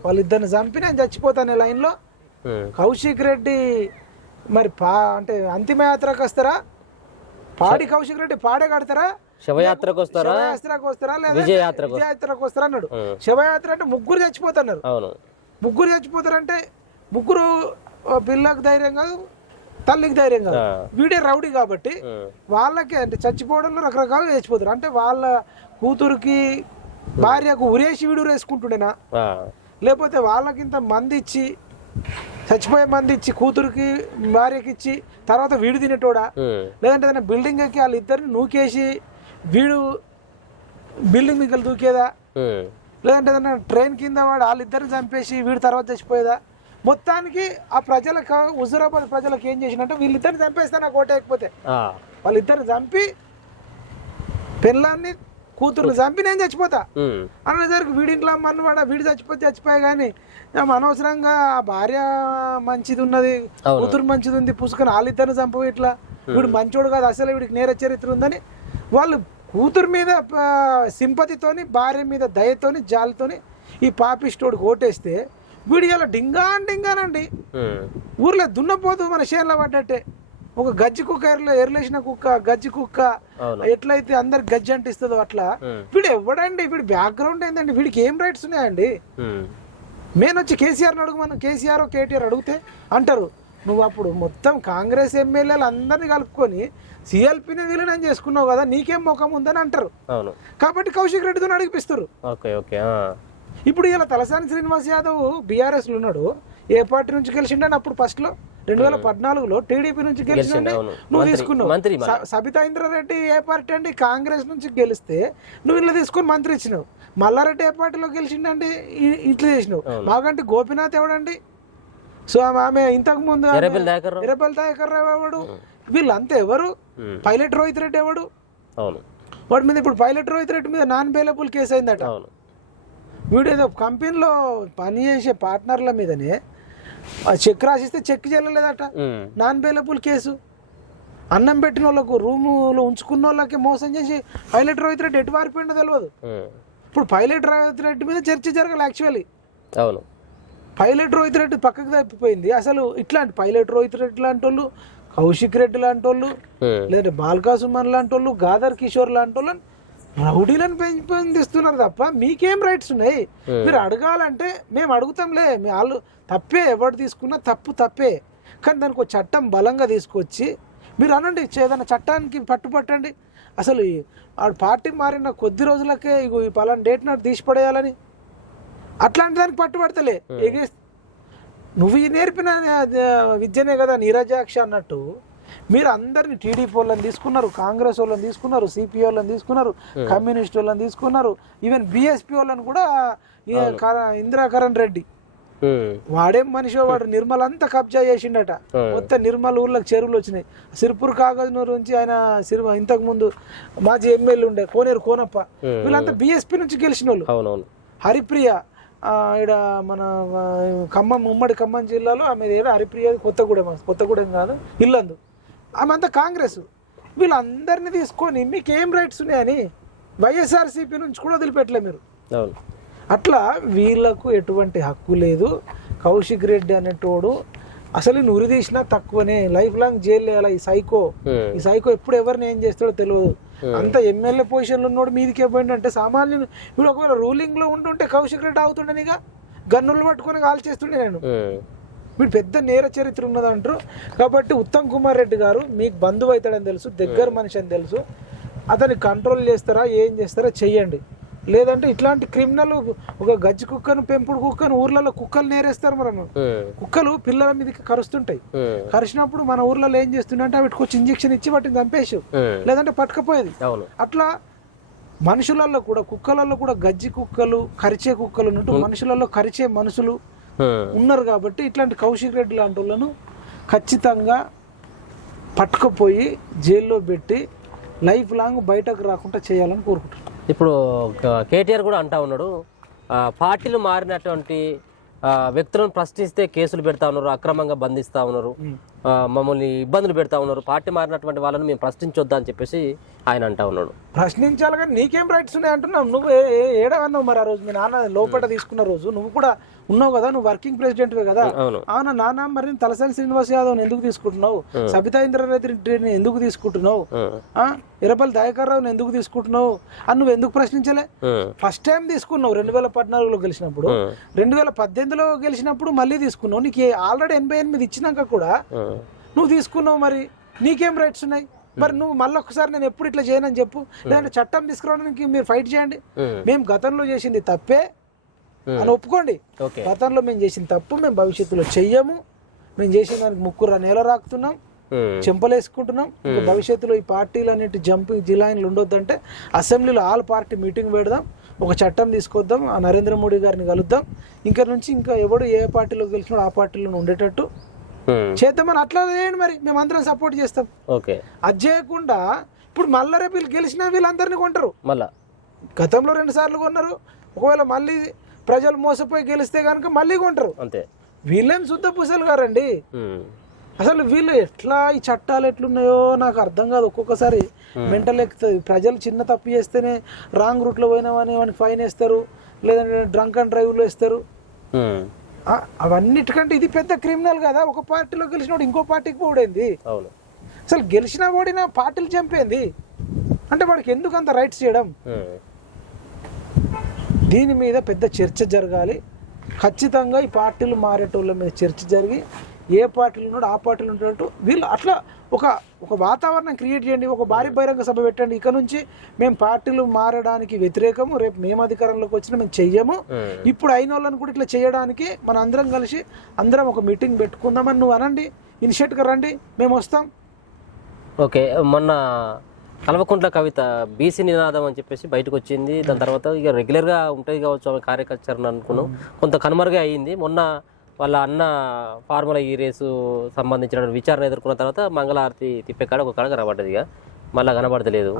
వాళ్ళిద్దరిని చంపి నేను చచ్చిపోతాను లైన్ లో. కౌశిక్ రెడ్డి మరి అంటే అంతిమయాత్రకు వస్తారా? పాడి కౌశిక్ రెడ్డి పాడే కడతారా? శవయాత్రకు వస్తారా లేదా విజయయాత్రకు వస్తారా అన్నాడు. శవయాత్ర అంటే ముగ్గురు చచ్చిపోతున్నారు. ముగ్గురు చచ్చిపోతారంటే ముగ్గురు పిల్లకు ధైర్యం కాదు, తల్లికి ధైర్యం కాదు. వీడే రౌడీ కాబట్టి వాళ్ళకి అంటే చచ్చిపోవడంలో రకరకాలుగా చచ్చిపోతారు. అంటే వాళ్ళ కూతురికి భార్యకు ఉరేసి వీడు వేసుకుంటుండేనా, లేకపోతే వాళ్ళకింత మంది ఇచ్చి చచ్చిపోయే మంది ఇచ్చి కూతురికి భార్యకి ఇచ్చి తర్వాత వీడు తినేటోడా, లేదంటే ఏదైనా బిల్డింగ్ ఎక్కి వాళ్ళిద్దరిని నూకేసి వీడు బిల్డింగ్ మీద దూకేదా, లేదంటే ఏదైనా ట్రైన్ కింద వాడు వాళ్ళిద్దరిని చంపేసి వీడు తర్వాత చచ్చిపోయేదా? మొత్తానికి ఆ ప్రజలకు, హుజూరాబాద్ ప్రజలకు ఏం చేసినట్టే వీళ్ళిద్దరిని చంపేస్తా నాకు ఓటేయకపోతే, వాళ్ళిద్దరిని చంపి పెళ్ళాన్ని కూతుర్ని చంపి నేను చచ్చిపోతా అనేసరికి వీడింట్లో మన్నవాడ వీడు చచ్చిపోయా కానీ అనవసరంగా ఆ భార్య మంచిది ఉన్నది, కూతురు మంచిది ఉంది, పుసుకొని వాళ్ళిద్దరిని చంపవు ఇట్లా, వీడు మంచోడు కాదు అసలు వీడికి నేర చరిత్ర ఉందని వాళ్ళు కూతురు మీద సింపతితోని, భార్య మీద దయతోని, జాలితోని ఈ పాపిస్టోడికి ఓటేస్తే వీడు ఇలా డింగానండి. ఊర్లో దున్నపోతూ మన చేనులో పడ్డట్టే. ఒక గజ్జి కుక్క ఎర్లేసిన కుక్క, గజ్జి కుక్క ఎట్లయితే అందరికి గజ్జి అంటిస్తుందో అట్లా వీడు ఎవడండి, వీడి బ్యాక్గ్రౌండ్ ఏందండి, వీడికి ఏం రైట్స్ ఉన్నాయండి? నేను వచ్చి కేసీఆర్ని అడుగుమను, కేసీఆర్ కేటీఆర్ అడిగితే అంటారు నువ్వు అప్పుడు మొత్తం కాంగ్రెస్ ఎమ్మెల్యేలు అందరినీ కలుపుకొని సిఎల్పిని విలీనం చేసుకున్నావు కదా, నీకేం ముఖం ఉందని అంటారు. కాబట్టి కౌశిక్ రెడ్డితో అడిగిపిస్తారు. ఇప్పుడు ఇలా తలసాని శ్రీనివాస్ యాదవ్ బీఆర్ఎస్ లో ఉన్నాడు, ఏ పార్టీ నుంచి గెలిచిండని అప్పుడు ఫస్ట్ లో 2014లో టీడీపీ నుంచి గెలిచిండే నువ్వు తీసుకున్నావు. సబితా ఇంద్రారెడ్డి ఏ పార్టీ అండి, కాంగ్రెస్ నుంచి గెలిస్తే నువ్వు ఇలా తీసుకుని మంత్రి ఇచ్చినావు. మల్లారెడ్డి ఏ పార్టీలో గెలిచిండండి, ఇట్లా చేసినావు. మాకంటే గోపీనాథ్ ఎవడండి, సో ఆమె ఇంతకు ముందు ఎర్రబెల్ దయాకర్ రావు ఎవడు, వీళ్ళంతా ఎవరు, పైలట్ రోహిత్ రెడ్డి ఎవడు, వాడి మీద ఇప్పుడు పైలట్ రోహిత్ రెడ్డి మీద నాన్ బెయిలబుల్ కేసు అయిందట. వీడు ఏదో కంపెనీలో పనిచేసే పార్ట్నర్ల మీదనే చెక్ రాసిస్తే చెక్ చెల్లలేదట, నాన్ బెయిలబుల్ కేసు. అన్నం పెట్టిన వాళ్ళకు రూములో ఉంచుకున్న వాళ్ళకి మోసం చేసి పైలట్ రోహిత్ రెడ్డి ఎటు వారిపోయిందో తెలియదు. ఇప్పుడు పైలట్ రోహిత్ రెడ్డి మీద చర్చ జరగాలి యాక్చువల్లీ. పైలట్ రోహిత్ రెడ్డి పక్కకు తప్పిపోయింది. అసలు ఇట్లాంటి పైలట్ రోహిత్ రెడ్డి లాంటి వాళ్ళు, కౌశిక్ రెడ్డి లాంటి వాళ్ళు, లేదంటే బాల్కా సుమన్ లాంటి వాళ్ళు, గాదర్ కిషోర్ లాంటి వాళ్ళు రౌడీలను పెంపొందిస్తున్నారు తప్ప మీకేం రైట్స్ ఉన్నాయి? మీరు అడగాలంటే మేము అడుగుతాంలే, మీ వాళ్ళు తప్పే, ఎవరు తీసుకున్నా తప్పే, కానీ దానికి ఒక చట్టం బలంగా తీసుకొచ్చి మీరు అనండి, ఏదైనా చట్టానికి పట్టుపట్టండి. అసలు ఆడు పార్టీ మారిన కొద్ది రోజులకే ఇగో ఈ పలానా డేట్ నాడు తీసి పడేయాలని అట్లాంటి దానికి పట్టుబడతలే. నువ్వు ఈ నేర్పిన విద్యనే కదా నీరజాక్ష అన్నట్టు మీరు అందరినీ టీడీపీ వాళ్ళని తీసుకున్నారు, కాంగ్రెస్ వాళ్ళని తీసుకున్నారు, సిపిఐ వాళ్ళని తీసుకున్నారు, కమ్యూనిస్ట్ వాళ్ళని తీసుకున్నారు, ఈవెన్ బిఎస్పీ వాళ్ళని కూడా ఇందిరాకరణ్ రెడ్డి వాడేం మనిషి, వాడు నిర్మల్ అంతా కబ్జా చేసిండట. మొత్తం నిర్మల్ ఊర్లకు చెరువులు వచ్చినాయి. సిరిపూర్ కాగజ్నూర్ నుంచి ఆయన ఇంతకు ముందు మాజీ ఎమ్మెల్యే ఉండే కోనేరు కోనప్ప, వీళ్ళంతా బిఎస్పీ నుంచి గెలిచిన వాళ్ళు. హరిప్రియ ఇక్కడ మన ఖమ్మం, ఉమ్మడి ఖమ్మం జిల్లాలో ఆమె హరిప్రియ, కొత్తగూడెం కాదు ఇల్లందు, ఆమె అంతా కాంగ్రెస్. వీళ్ళందరినీ తీసుకొని మీకేం రైట్స్ ఉన్నాయని వైఎస్ఆర్సీపీ నుంచి కూడా వదిలిపెట్టలే మీరు. అట్లా వీళ్ళకు ఎటువంటి హక్కు లేదు. కౌశిక్ రెడ్డి అనేటోడు అసలు నురి తీసినా తక్కువనే, లైఫ్ లాంగ్ జైలు వేయాలి. ఈ సైకో ఎప్పుడు ఎవరిని ఏం చేస్తాడో తెలియదు. అంత ఎమ్మెల్యే పొజిషన్లో ఉన్నోడు మీదికే పోయిందంటే సామాన్యులు. ఇప్పుడు ఒకవేళ రూలింగ్ లో ఉంటుంటే కౌశిక్ రెడ్డి అవుతుండేనిగా, గన్నులు పట్టుకొని కాల్ చేస్తుండే నేను. మీరు పెద్ద నేర చరిత్ర ఉన్నదంటారు. కాబట్టి ఉత్తమ్ కుమార్ రెడ్డి గారు మీకు బంధువు అవుతాడని తెలుసు, దగ్గర మనిషి అని తెలుసు. అతన్ని కంట్రోల్ చేస్తారా, ఏం చేస్తారా చెయ్యండి. లేదంటే ఇట్లాంటి క్రిమినల్ ఒక గజ్జి కుక్కను, పెంపుడు కుక్కను, ఊర్లలో కుక్కలు నేరేస్తారు. మనం కుక్కలు పిల్లల మీదకి కరుస్తుంటాయి. కరిచినప్పుడు మన ఊర్లలో ఏం చేస్తుండే వాటికి వచ్చి ఇంజక్షన్ ఇచ్చి వాటిని చంపేసి, లేదంటే పట్టుకపోయేది. అట్లా మనుషులలో కూడా, కుక్కలలో కూడా గజ్జి కుక్కలు, కరిచే కుక్కలు ఉన్నట్టు మనుషులలో కరిచే మనుషులు ఉన్నారు. కాబట్టి ఇట్లాంటి కౌశిక్ రెడ్డి లాంటి వాళ్ళను ఖచ్చితంగా పట్టుకుపోయి జైల్లో పెట్టి లైఫ్ లాంగ్ బయటకు రాకుండా చేయాలని కోరుకుంటున్నాను. ఇప్పుడు కేటీఆర్ కూడా అంటా ఉన్నాడు, పార్టీలు మారినటువంటి వ్యక్తులను ప్రశ్నిస్తే కేసులు పెడతా ఉన్నారు, అక్రమంగా బంధిస్తూ ఉన్నారు, మమ్మల్ని ఇబ్బందులు పెడతా ఉన్నారు, పార్టీ మారినటువంటి వాళ్ళని మేము ప్రశ్నించొద్దా అని చెప్పేసి ఆయన అంటా ఉన్నాడు. ప్రశ్నించాలి కానీ నీకేం రైట్స్ ఉన్నాయి అంటున్నావు. నువ్వు ఏడవన్నావు మరి ఆ రోజు మీ నాన్న లోపల తీసుకున్న రోజు నువ్వు కూడా ఉన్నావు కదా, నువ్వు వర్కింగ్ ప్రెసిడెంట్వే కదా. అవునా నాన్న, మరి తలసాని శ్రీనివాస్ యాదవ్ ఎందుకు తీసుకుంటున్నావు, సబితా ఇంద్రారెడ్డిని ఎందుకు తీసుకుంటున్నావు, ఎర్రబెల్ దయాకర్ రావుని ఎందుకు తీసుకుంటున్నావు అని నువ్వు ఎందుకు ప్రశ్నించలే? ఫస్ట్ టైం తీసుకున్నావు 2014లో గెలిచినప్పుడు, 2018లో గెలిచినప్పుడు మళ్ళీ తీసుకున్నావు. నీకు ఆల్రెడీ 88 ఇచ్చినాక కూడా నువ్వు తీసుకున్నావు. మరి నీకేం రైట్స్ ఉన్నాయి? మరి నువ్వు మళ్ళీ ఒకసారి నేను ఎప్పుడు ఇట్లా చేయనని చెప్పు, లేదంటే చట్టం తీసుకురావడానికి మీరు ఫైట్ చేయండి. మేము గతంలో చేసింది తప్పే అని ఒప్పుకోండి. గతంలో మేము చేసిన తప్పు మేము భవిష్యత్తులో చెయ్యము. మేము చేసిన దానికి ముక్కుర నేల రాకుతున్నాం, చెంపలేసుకుంటున్నాం. భవిష్యత్తులో ఈ పార్టీలు అన్నిటి జంపింగ్ జిలాయిన్లు ఉండొద్దంటే అసెంబ్లీలో ఆల్ పార్టీ మీటింగ్ పెడదాం, ఒక చట్టం తీసుకొద్దాం, ఆ నరేంద్ర మోడీ గారిని కలుద్దాం. ఇంకా నుంచి ఇంకా ఎవడు ఏ పార్టీలో గెలిచినాడు ఆ పార్టీలో ఉండేటట్టు చేద్దామని అట్లా చేయండి. మరి మేము అందరం సపోర్ట్ చేస్తాం. అది చేయకుండా ఇప్పుడు మళ్ళీ రేపు వీళ్ళు గెలిచినా వీళ్ళందరినీ కొంటారు. మళ్ళా గతంలో 2 సార్లు కొన్నారు, ఒకవేళ మళ్ళీ ప్రజలు మోసపోయి గెలిస్తే కనుక మళ్ళీ కొంటారు. అంతే. వీళ్ళేం శుద్ధ పూసలు గారండి. అసలు వీళ్ళు ఎట్లా ఈ చట్టాలు ఎట్లున్నాయో నాకు అర్థం కాదు. ఒక్కొక్కసారి మెంటల్ ఎక్కుతుంది. ప్రజలు చిన్న తప్పు చేస్తేనే రాంగ్ రూట్లో పోయినామని వాడికి ఫైన్ వేస్తారు, లేదంటే డ్రంక్ అండ్ డ్రైవ్లో వేస్తారు. అవన్నిటికంటే ఇది పెద్ద క్రిమినల్ కదా. ఒక పార్టీలో గెలిచినోడు ఇంకో పార్టీకి పోవడేంది? అసలు గెలిచినా ఓడినా పార్టీలు చంపేంది అంటే వాడికి ఎందుకు అంత రైట్స్ చేయడం? దీని మీద పెద్ద చర్చ జరగాలి. ఖచ్చితంగా ఈ పార్టీలు మారేటోళ్ళ మీద చర్చ జరిగి ఏ పార్టీలు ఉన్నాడో ఆ పార్టీలు ఉంటున్నట్టు వీళ్ళు అట్లా ఒక వాతావరణం క్రియేట్ చేయండి. ఒక భారీ బహిరంగ సభ పెట్టండి. ఇక నుంచి మేము పార్టీలు మారడానికి వ్యతిరేకము, రేపు మేము అధికారంలోకి వచ్చినా మేము చెయ్యము, ఇప్పుడు అయిన వాళ్ళని కూడా ఇట్లా చేయడానికి మన అందరం కలిసి అందరం ఒక మీటింగ్ పెట్టుకుందామని నువ్వు అనండి. ఇనిషియేట్గా రండి, మేము వస్తాం. ఓకే, మొన్న కల్వకుంట్ల కవిత బీసీ నినాదం అని చెప్పేసి బయటకు వచ్చింది. దాని తర్వాత ఇక రెగ్యులర్గా ఉంటుంది కావచ్చు ఆమె కార్యకర్తను అనుకున్నాం, కొంత కనుమరుగా అయ్యింది. మొన్న వాళ్ళ అన్న ఫార్ములా ఈ రేసు సంబంధించిన విచారణ ఎదుర్కొన్న తర్వాత మంగళారతి తిప్పే ఒక కాడ కనబడ్డది. ఇక మళ్ళీ కనబడతలేదు.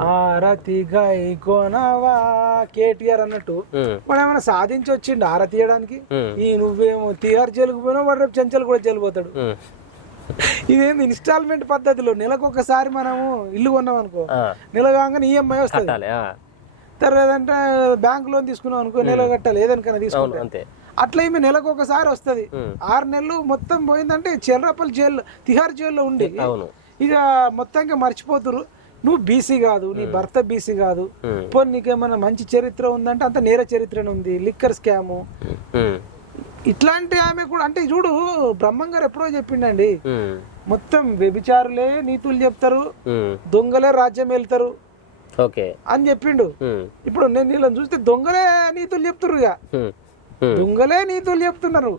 కేటీఆర్ అన్నట్టు వాడు ఏమైనా సాధించి వచ్చిండు ఆరా తీయడానికి? ఈ నువ్వేమో తీఆర్ జైలుకు పోయినా వాడు రేపు చెంచల్ కూడా జైలు పోతాడు. ఇదేంది ఇన్స్టాల్మెంట్ పద్ధతిలో నెలకొకసారి మనము ఇల్లు కొన్నాం అనుకో, నెల కాగానే ఈఎంఐ వస్తుంది. తర్వాత అంటే బ్యాంక్ లోన్ తీసుకున్నాం అనుకో, నెల కట్టాలి ఏదనికైనా తీసుకుంటే. అట్లా ఈమె నెలకు ఒకసారి వస్తుంది. 6 నెలలు మొత్తం పోయిందంటే చెల్రపల్లి జైలు, తిహార్ జైల్లో ఉండి ఇక మొత్తంగా మర్చిపోతురు. నువ్వు బీసీ కాదు, నీ భర్త బీసీ కాదు, పోనీ నీకేమన్నా మంచి చరిత్ర ఉందంటే అంత నేర చరిత్రనే ఉంది. లిక్కర్ స్కాము ఇట్లాంటి ఆమె కూడా అంటే చూడు, బ్రహ్మం గారు ఎప్పుడో చెప్పిండండి, మొత్తం వ్యభిచారులే నీతులు చెప్తారు, దొంగలే రాజ్యం వెళ్తారు అని చెప్పిండు. ఇప్పుడు నేను వీళ్ళని చూస్తే దొంగలే నీతులు చెప్తున్నారు. ఇక దొంగలే నీతులు చెప్తున్నారు.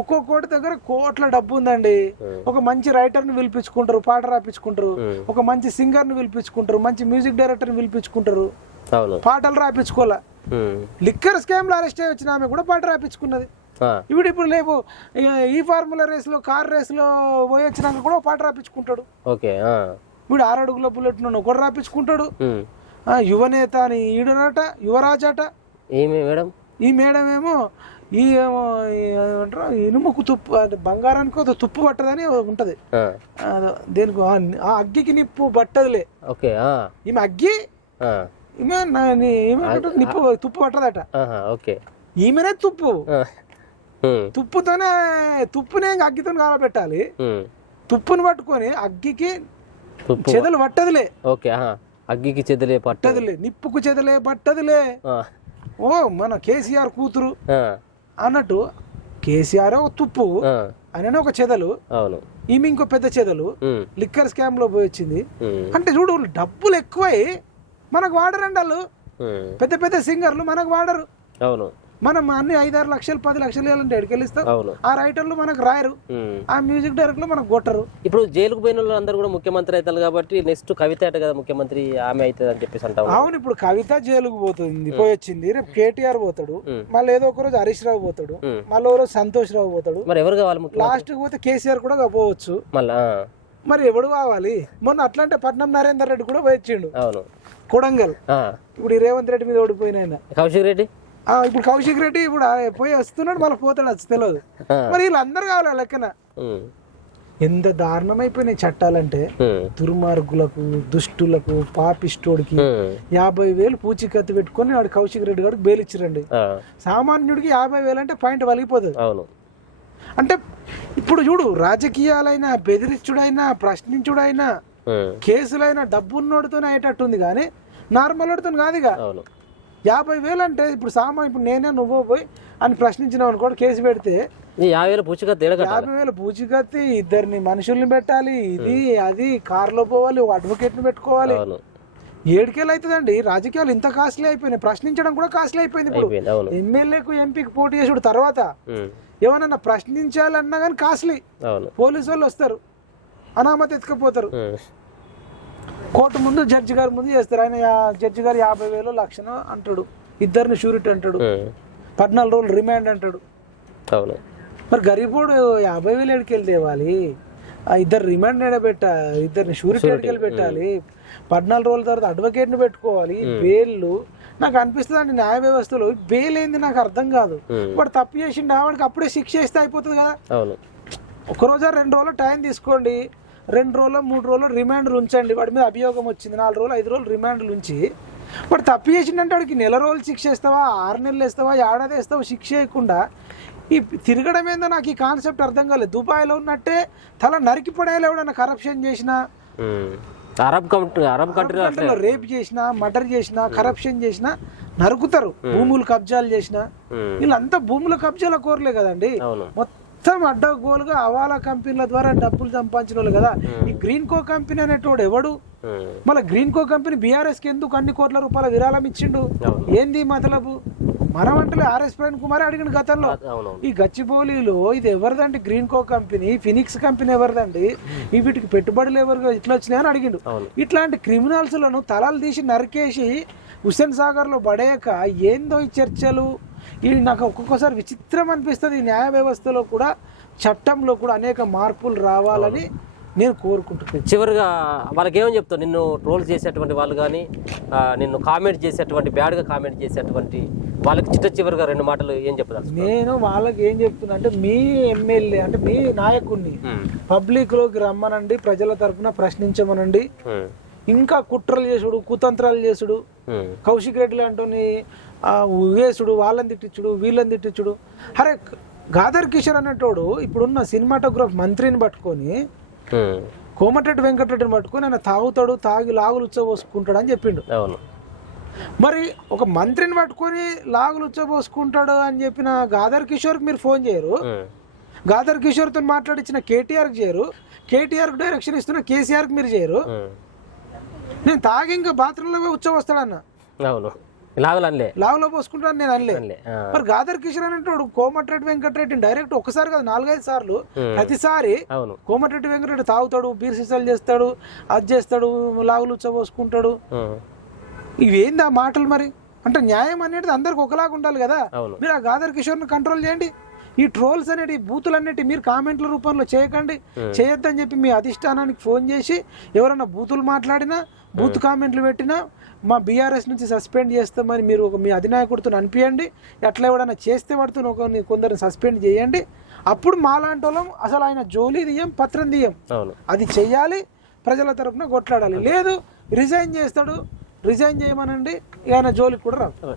ఒక్కొక్కటి దగ్గర కోట్ల డబ్బు ఉందండి. ఒక మంచి రైటర్ ని పిలిపించుకుంటారు, పాట రాపించుకుంటారు, ఒక మంచి సింగర్ ని పిలిపించుకుంటారు, మంచి మ్యూజిక్ డైరెక్టర్ ని పిలిపించుకుంటారు, పాటలు రాపించుకోవాలా. లిక్కర్ స్కామ్ లో అరెస్ట్ అయ్యి వచ్చిన ఆమె కూడా పాట రాపించుకున్నది. ఇప్పుడు లేవు ఈ ఫార్ములా రేస్ లో, కార్ రేస్ లో పోయి వచ్చినాక కూడా పాట రాపించుకుంటాడు. ఇప్పుడు 6 అడుగుల బుల్లెట్ ఒకటి రాపించుకుంటాడు. యువనేత అని ఈడునట, యువరాజు అట. ఈ మేడం ఏమో ఈ ఏమంటారు ఇనుముకు తుప్పు అంటే బంగారానికి తుప్పు పట్టదని ఉంటది. దేనికి ఆ అగ్గికి నిప్పు పట్టదులే. ఈమె అగ్గి, ఈమె నిప్పు తుప్పు పట్టదట. ఈమెనే తుప్పు. తుప్పునే అగ్గితో కాలబెట్టాలి. తుప్పుని పట్టుకొని అగ్గికి చెదలు పట్టదులే. అగ్గికి చెదలే పట్టదులే, నిప్పుకు చెదలే పట్టదులే. ఓ మన కేసీఆర్ కూతురు అన్నట్టు కేసీఆర్ ఒక తుప్పు, ఆయన ఒక చెదలు, ఈమె ఇంకో పెద్ద చెదలు. లిక్కర్ స్కామ్ లో పోయి వచ్చింది అంటే చూడు, డబ్బులు ఎక్కువై మనకు వాడరండి వాళ్ళు. పెద్ద పెద్ద సింగర్లు మనకు వాడరు. మనం అన్ని 5-6 లక్షలు 10 లక్షలు ఇవ్వాలంటే ఎడికెళ్ళిస్తాం. ఆ రైటర్లు మనకు రాయరు, ఆ మ్యూజిక్ డైరెక్టర్లు మనకు కొట్టరు. ఇప్పుడు జైలుకు పోయిన వాళ్ళు అందరూ కూడా ముఖ్యమంత్రి అవుతారు కాబట్టి నెక్స్ట్ కవిత అంటే కదా ముఖ్యమంత్రి, ఆమె అవుతుంది అని చెప్పేసి అంటారు. అవును, ఇప్పుడు కవిత జైలుకు పోతుంది, పోయి వచ్చింది. రేపు కేటీఆర్ పోతాడు, మళ్ళీ ఏదో ఒక రోజు హరీష్ రావు పోతాడు, మళ్ళీ ఒక రోజు సంతోష్ రావు పోతాడు. మరి ఎవరు కావాలి? లాస్ట్ పోతే కేసీఆర్ కూడా పోవచ్చు. మరి ఎవడు కావాలి? మొన్న అట్లాంటి పట్నం నరేందర్ రెడ్డి కూడా పోయి వచ్చిండు కొడంగల్. ఇప్పుడు ఈ రేవంత్ రెడ్డి మీద ఓడిపోయిన కౌశిక్ రెడ్డి, ఇప్పుడు కౌశిక్ రెడ్డి ఇప్పుడు పోయి వస్తున్నాడు, మళ్ళీ పోతాడు, వచ్చి తెలియదు. మరి వీళ్ళందరూ కావాలి లెక్కన. ఎంత దారుణం అయిపోయినాయి చట్టాలంటే, దుర్మార్గులకు, దుష్టులకు, పాపిస్టోడికి 50,000 పూచికత్తి పెట్టుకొని వాడు కౌశిక్ రెడ్డి గారికి బెయిల్ ఇచ్చిరండి. సామాన్యుడికి 50,000 అంటే పాయింట్ వలిగిపోతుంది. అంటే ఇప్పుడు చూడు, రాజకీయాలైనా, బెదిరించుడైనా, ప్రశ్నించుడైనా, కేసులైనా డబ్బున్నోడితోనే అయ్యేటట్టుంది కానీ నార్మల్ వాడితో కాదుగా. 50,000 అంటే ఇప్పుడు ఇప్పుడు నేనే నువ్వు పోయి అని ప్రశ్నించినావు అనుకో, కేసు పెడితే 50,000 పూచికత్తి, 50,000 పూచికత్తి, 2 మనుషుల్ని పెట్టాలి, ఇది అది, కారులో పోవాలి, ఒక అడ్వకేట్ ని పెట్టుకోవాలి. 7 అవుతుందండి. రాజకీయాలు ఇంత కాస్ట్లీ అయిపోయినాయి, ప్రశ్నించడం కూడా కాస్ట్లీ అయిపోయింది. ఇప్పుడు ఎమ్మెల్యేకు ఎంపీకి పోటీ చేసుడు తర్వాత ఏమన్నా ప్రశ్నించాలన్నా కానీ కాస్ట్లీ. పోలీసు వాళ్ళు వస్తారు, అనామతి ఎత్తుకపోతారు, కోర్టు ముందు జడ్జి గారి ముందు చేస్తారు. ఆయన జడ్జి గారు 50,000 లక్షను అంటాడు, 2 షూరిటీ అంటాడు, 14 రోజులు రిమాండ్ అంటాడు. మరి గరీబోడు 50,000 ఎడికి వెళ్ళి తేవాలి? ఇద్దరు రిమాండ్ ఇద్దరిని షూరిటీ పెట్టాలి, 14 రోజుల తర్వాత అడ్వకేట్ని పెట్టుకోవాలి, బెయిల్లు. నాకు అనిపిస్తుంది అండి న్యాయ వ్యవస్థలో బెయిల్ ఏంది నాకు అర్థం కాదు. వాడు తప్పు చేసిండు వాడికి అప్పుడే శిక్ష వేస్తే అయిపోతుంది కదా. ఒక రోజు 2 రోజులు టైం తీసుకోండి, 2 రోజులు 3 రోజులు రిమాండ్లు ఉంచండి. వాడి మీద అభియోగం వచ్చింది, 4 రోజులు 5 రోజులు రిమాండ్లు ఉంచి వాడు తప్పు చేసిండంటే వాడికి నెల రోజులు శిక్ష వేస్తావా, 6 నెలలు వేస్తావా, ఏడాది వేస్తావా శిక్ష వేయకుండా ఈ తిరగడం ఏందో నాకు ఈ కాన్సెప్ట్ అర్థం కాలేదు. దుబాయ్లో ఉన్నట్టే తల నరికి పడేయాలి ఎవడన్నా కరప్షన్ చేసినా, అరబ్ కంట్రీలో రేప్ చేసినా, మర్డర్ చేసినా, కరప్షన్ చేసినా నరుకుతారు. భూములు కబ్జాలు చేసినా వీళ్ళంతా భూముల కబ్జాల కోరలే కదండి. మొత్తం అడ్డగోలుగా అవాలా కంపెనీల ద్వారా డబ్బులు సంపాదించిన వాళ్ళు కదా. ఈ గ్రీన్ కో కంపెనీ అనేటోడు ఎవడు? మళ్ళీ గ్రీన్ కో కంపెనీ బీఆర్ఎస్ కి ఎందుకు అన్ని కోట్ల రూపాయల విరాళం ఇచ్చిండు? ఏంది మతలబు? మనం అంటే ఆర్ఎస్ ప్రవీణ్ కుమార్ అడిగిన గతంలో ఈ గచ్చిబౌలిలో ఇది ఎవరిదండి? గ్రీన్ కో కంపెనీ, ఫినిక్స్ కంపెనీ ఎవరిదండి? వీటికి పెట్టుబడులు ఎవరు ఇట్లా వచ్చినాయని అడిగిండు. ఇట్లాంటి క్రిమినల్స్ లను తలలు తీసి నరికేసి హుస్సేన్ సాగర్ లో పడేయక ఏందో ఈ చర్చలు. ఇది నాకు ఒక్కొక్కసారి విచిత్రం అనిపిస్తుంది. ఈ న్యాయ వ్యవస్థలో కూడా చట్టంలో కూడా అనేక మార్పులు రావాలని నేను కోరుకుంటున్నాను. చివరిగా వాళ్ళకి ఏమని చెప్తావు? నిన్ను ట్రోల్ చేసేటువంటి వాళ్ళు కానీ, నిన్ను కామెంట్ చేసేటువంటి బ్యాడ్గా కామెంట్ చేసేటువంటి వాళ్ళకి చివరిగా 2 మాటలు ఏం చెప్తారు? నేను వాళ్ళకి ఏం చెప్తున్నా అంటే, మీ ఎమ్మెల్యే అంటే మీ నాయకుడిని పబ్లిక్ లోకి రమ్మనండి, ప్రజల తరఫున ప్రశ్నించమనండి. ఇంకా కుట్రలు చేసుడు, కుతంత్రాలు చేసుడు, కౌశిక్ రెడ్డి లాంటి వేసుడు, వాళ్ళని తిట్టించుడు, వీళ్ళని తిట్టించుడు. అరే గాదర్ కిషోర్ అనేటోడు ఇప్పుడున్న సినిమాటోగ్రాఫ్ మంత్రిని పట్టుకొని, కోమటిరెడ్డి వెంకటరెడ్డిని పట్టుకొని ఆయన తాగుతాడు, తాగి లాగులు ఉచ్చబోసుకుంటాడు అని చెప్పిండు. మరి ఒక మంత్రిని పట్టుకొని లాగులు ఉచ్చబోసుకుంటాడు అని చెప్పిన గాదర్ కిషోర్కి మీరు ఫోన్ చేయరు, గాదర్ కిషోర్తో మాట్లాడించిన కేటీఆర్కి చేయరు, కేటీఆర్కి డైరెక్షన్ ఇస్తున్న కేసీఆర్కి మీరు చేయరు. నేను తాగి ఇంకా బాత్రూంలో ఉచ్చబోస్తాడన్న, లావులో పోసుకుంటాను నేను అనలే. మరి గాదర్ కిషోర్ అనేటోడు కోమటిరెడ్డి వెంకటరెడ్డిని డైరెక్ట్ ఒకసారి కాదు 4-5 సార్లు ప్రతిసారి కోమటిరెడ్డి వెంకటరెడ్డి తాగుతాడు, బీర్ సీసాలు చేస్తాడు, అది చేస్తాడు, లాగులు ఉచ్చబోసుకుంటాడు. ఇవేంది ఆ మాటలు? మరి అంటే న్యాయం అనేది అందరికి ఒకలాగా ఉండాలి కదా. మీరు ఆ గాదర్ కిషోర్ని కంట్రోల్ చేయండి. ఈ ట్రోల్స్ అనేటి బూతులన్నిటి మీరు కామెంట్ల రూపంలో చేయకండి, చేయొద్దని చెప్పి మీ అధిష్టానానికి ఫోన్ చేసి ఎవరైనా బూతులు మాట్లాడినా, బూత్ కామెంట్లు పెట్టినా మా బీఆర్ఎస్ నుంచి సస్పెండ్ చేస్తామని మీరు మీ అధినాయకుడితో అనిపించండి. ఎట్లా ఎవడన్నా చేస్తే పడుతున్న కొందరిని సస్పెండ్ చేయండి. అప్పుడు మాలాంటి వాళ్ళం అసలు ఆయన జోలి తీయం, పత్రం తీయం. అది చెయ్యాలి, ప్రజల తరఫున కొట్లాడాలి. లేదు రిజైన్ చేస్తాడు, రిజైన్ చేయమనండి, ఆయన జోలికి కూడా రాదు.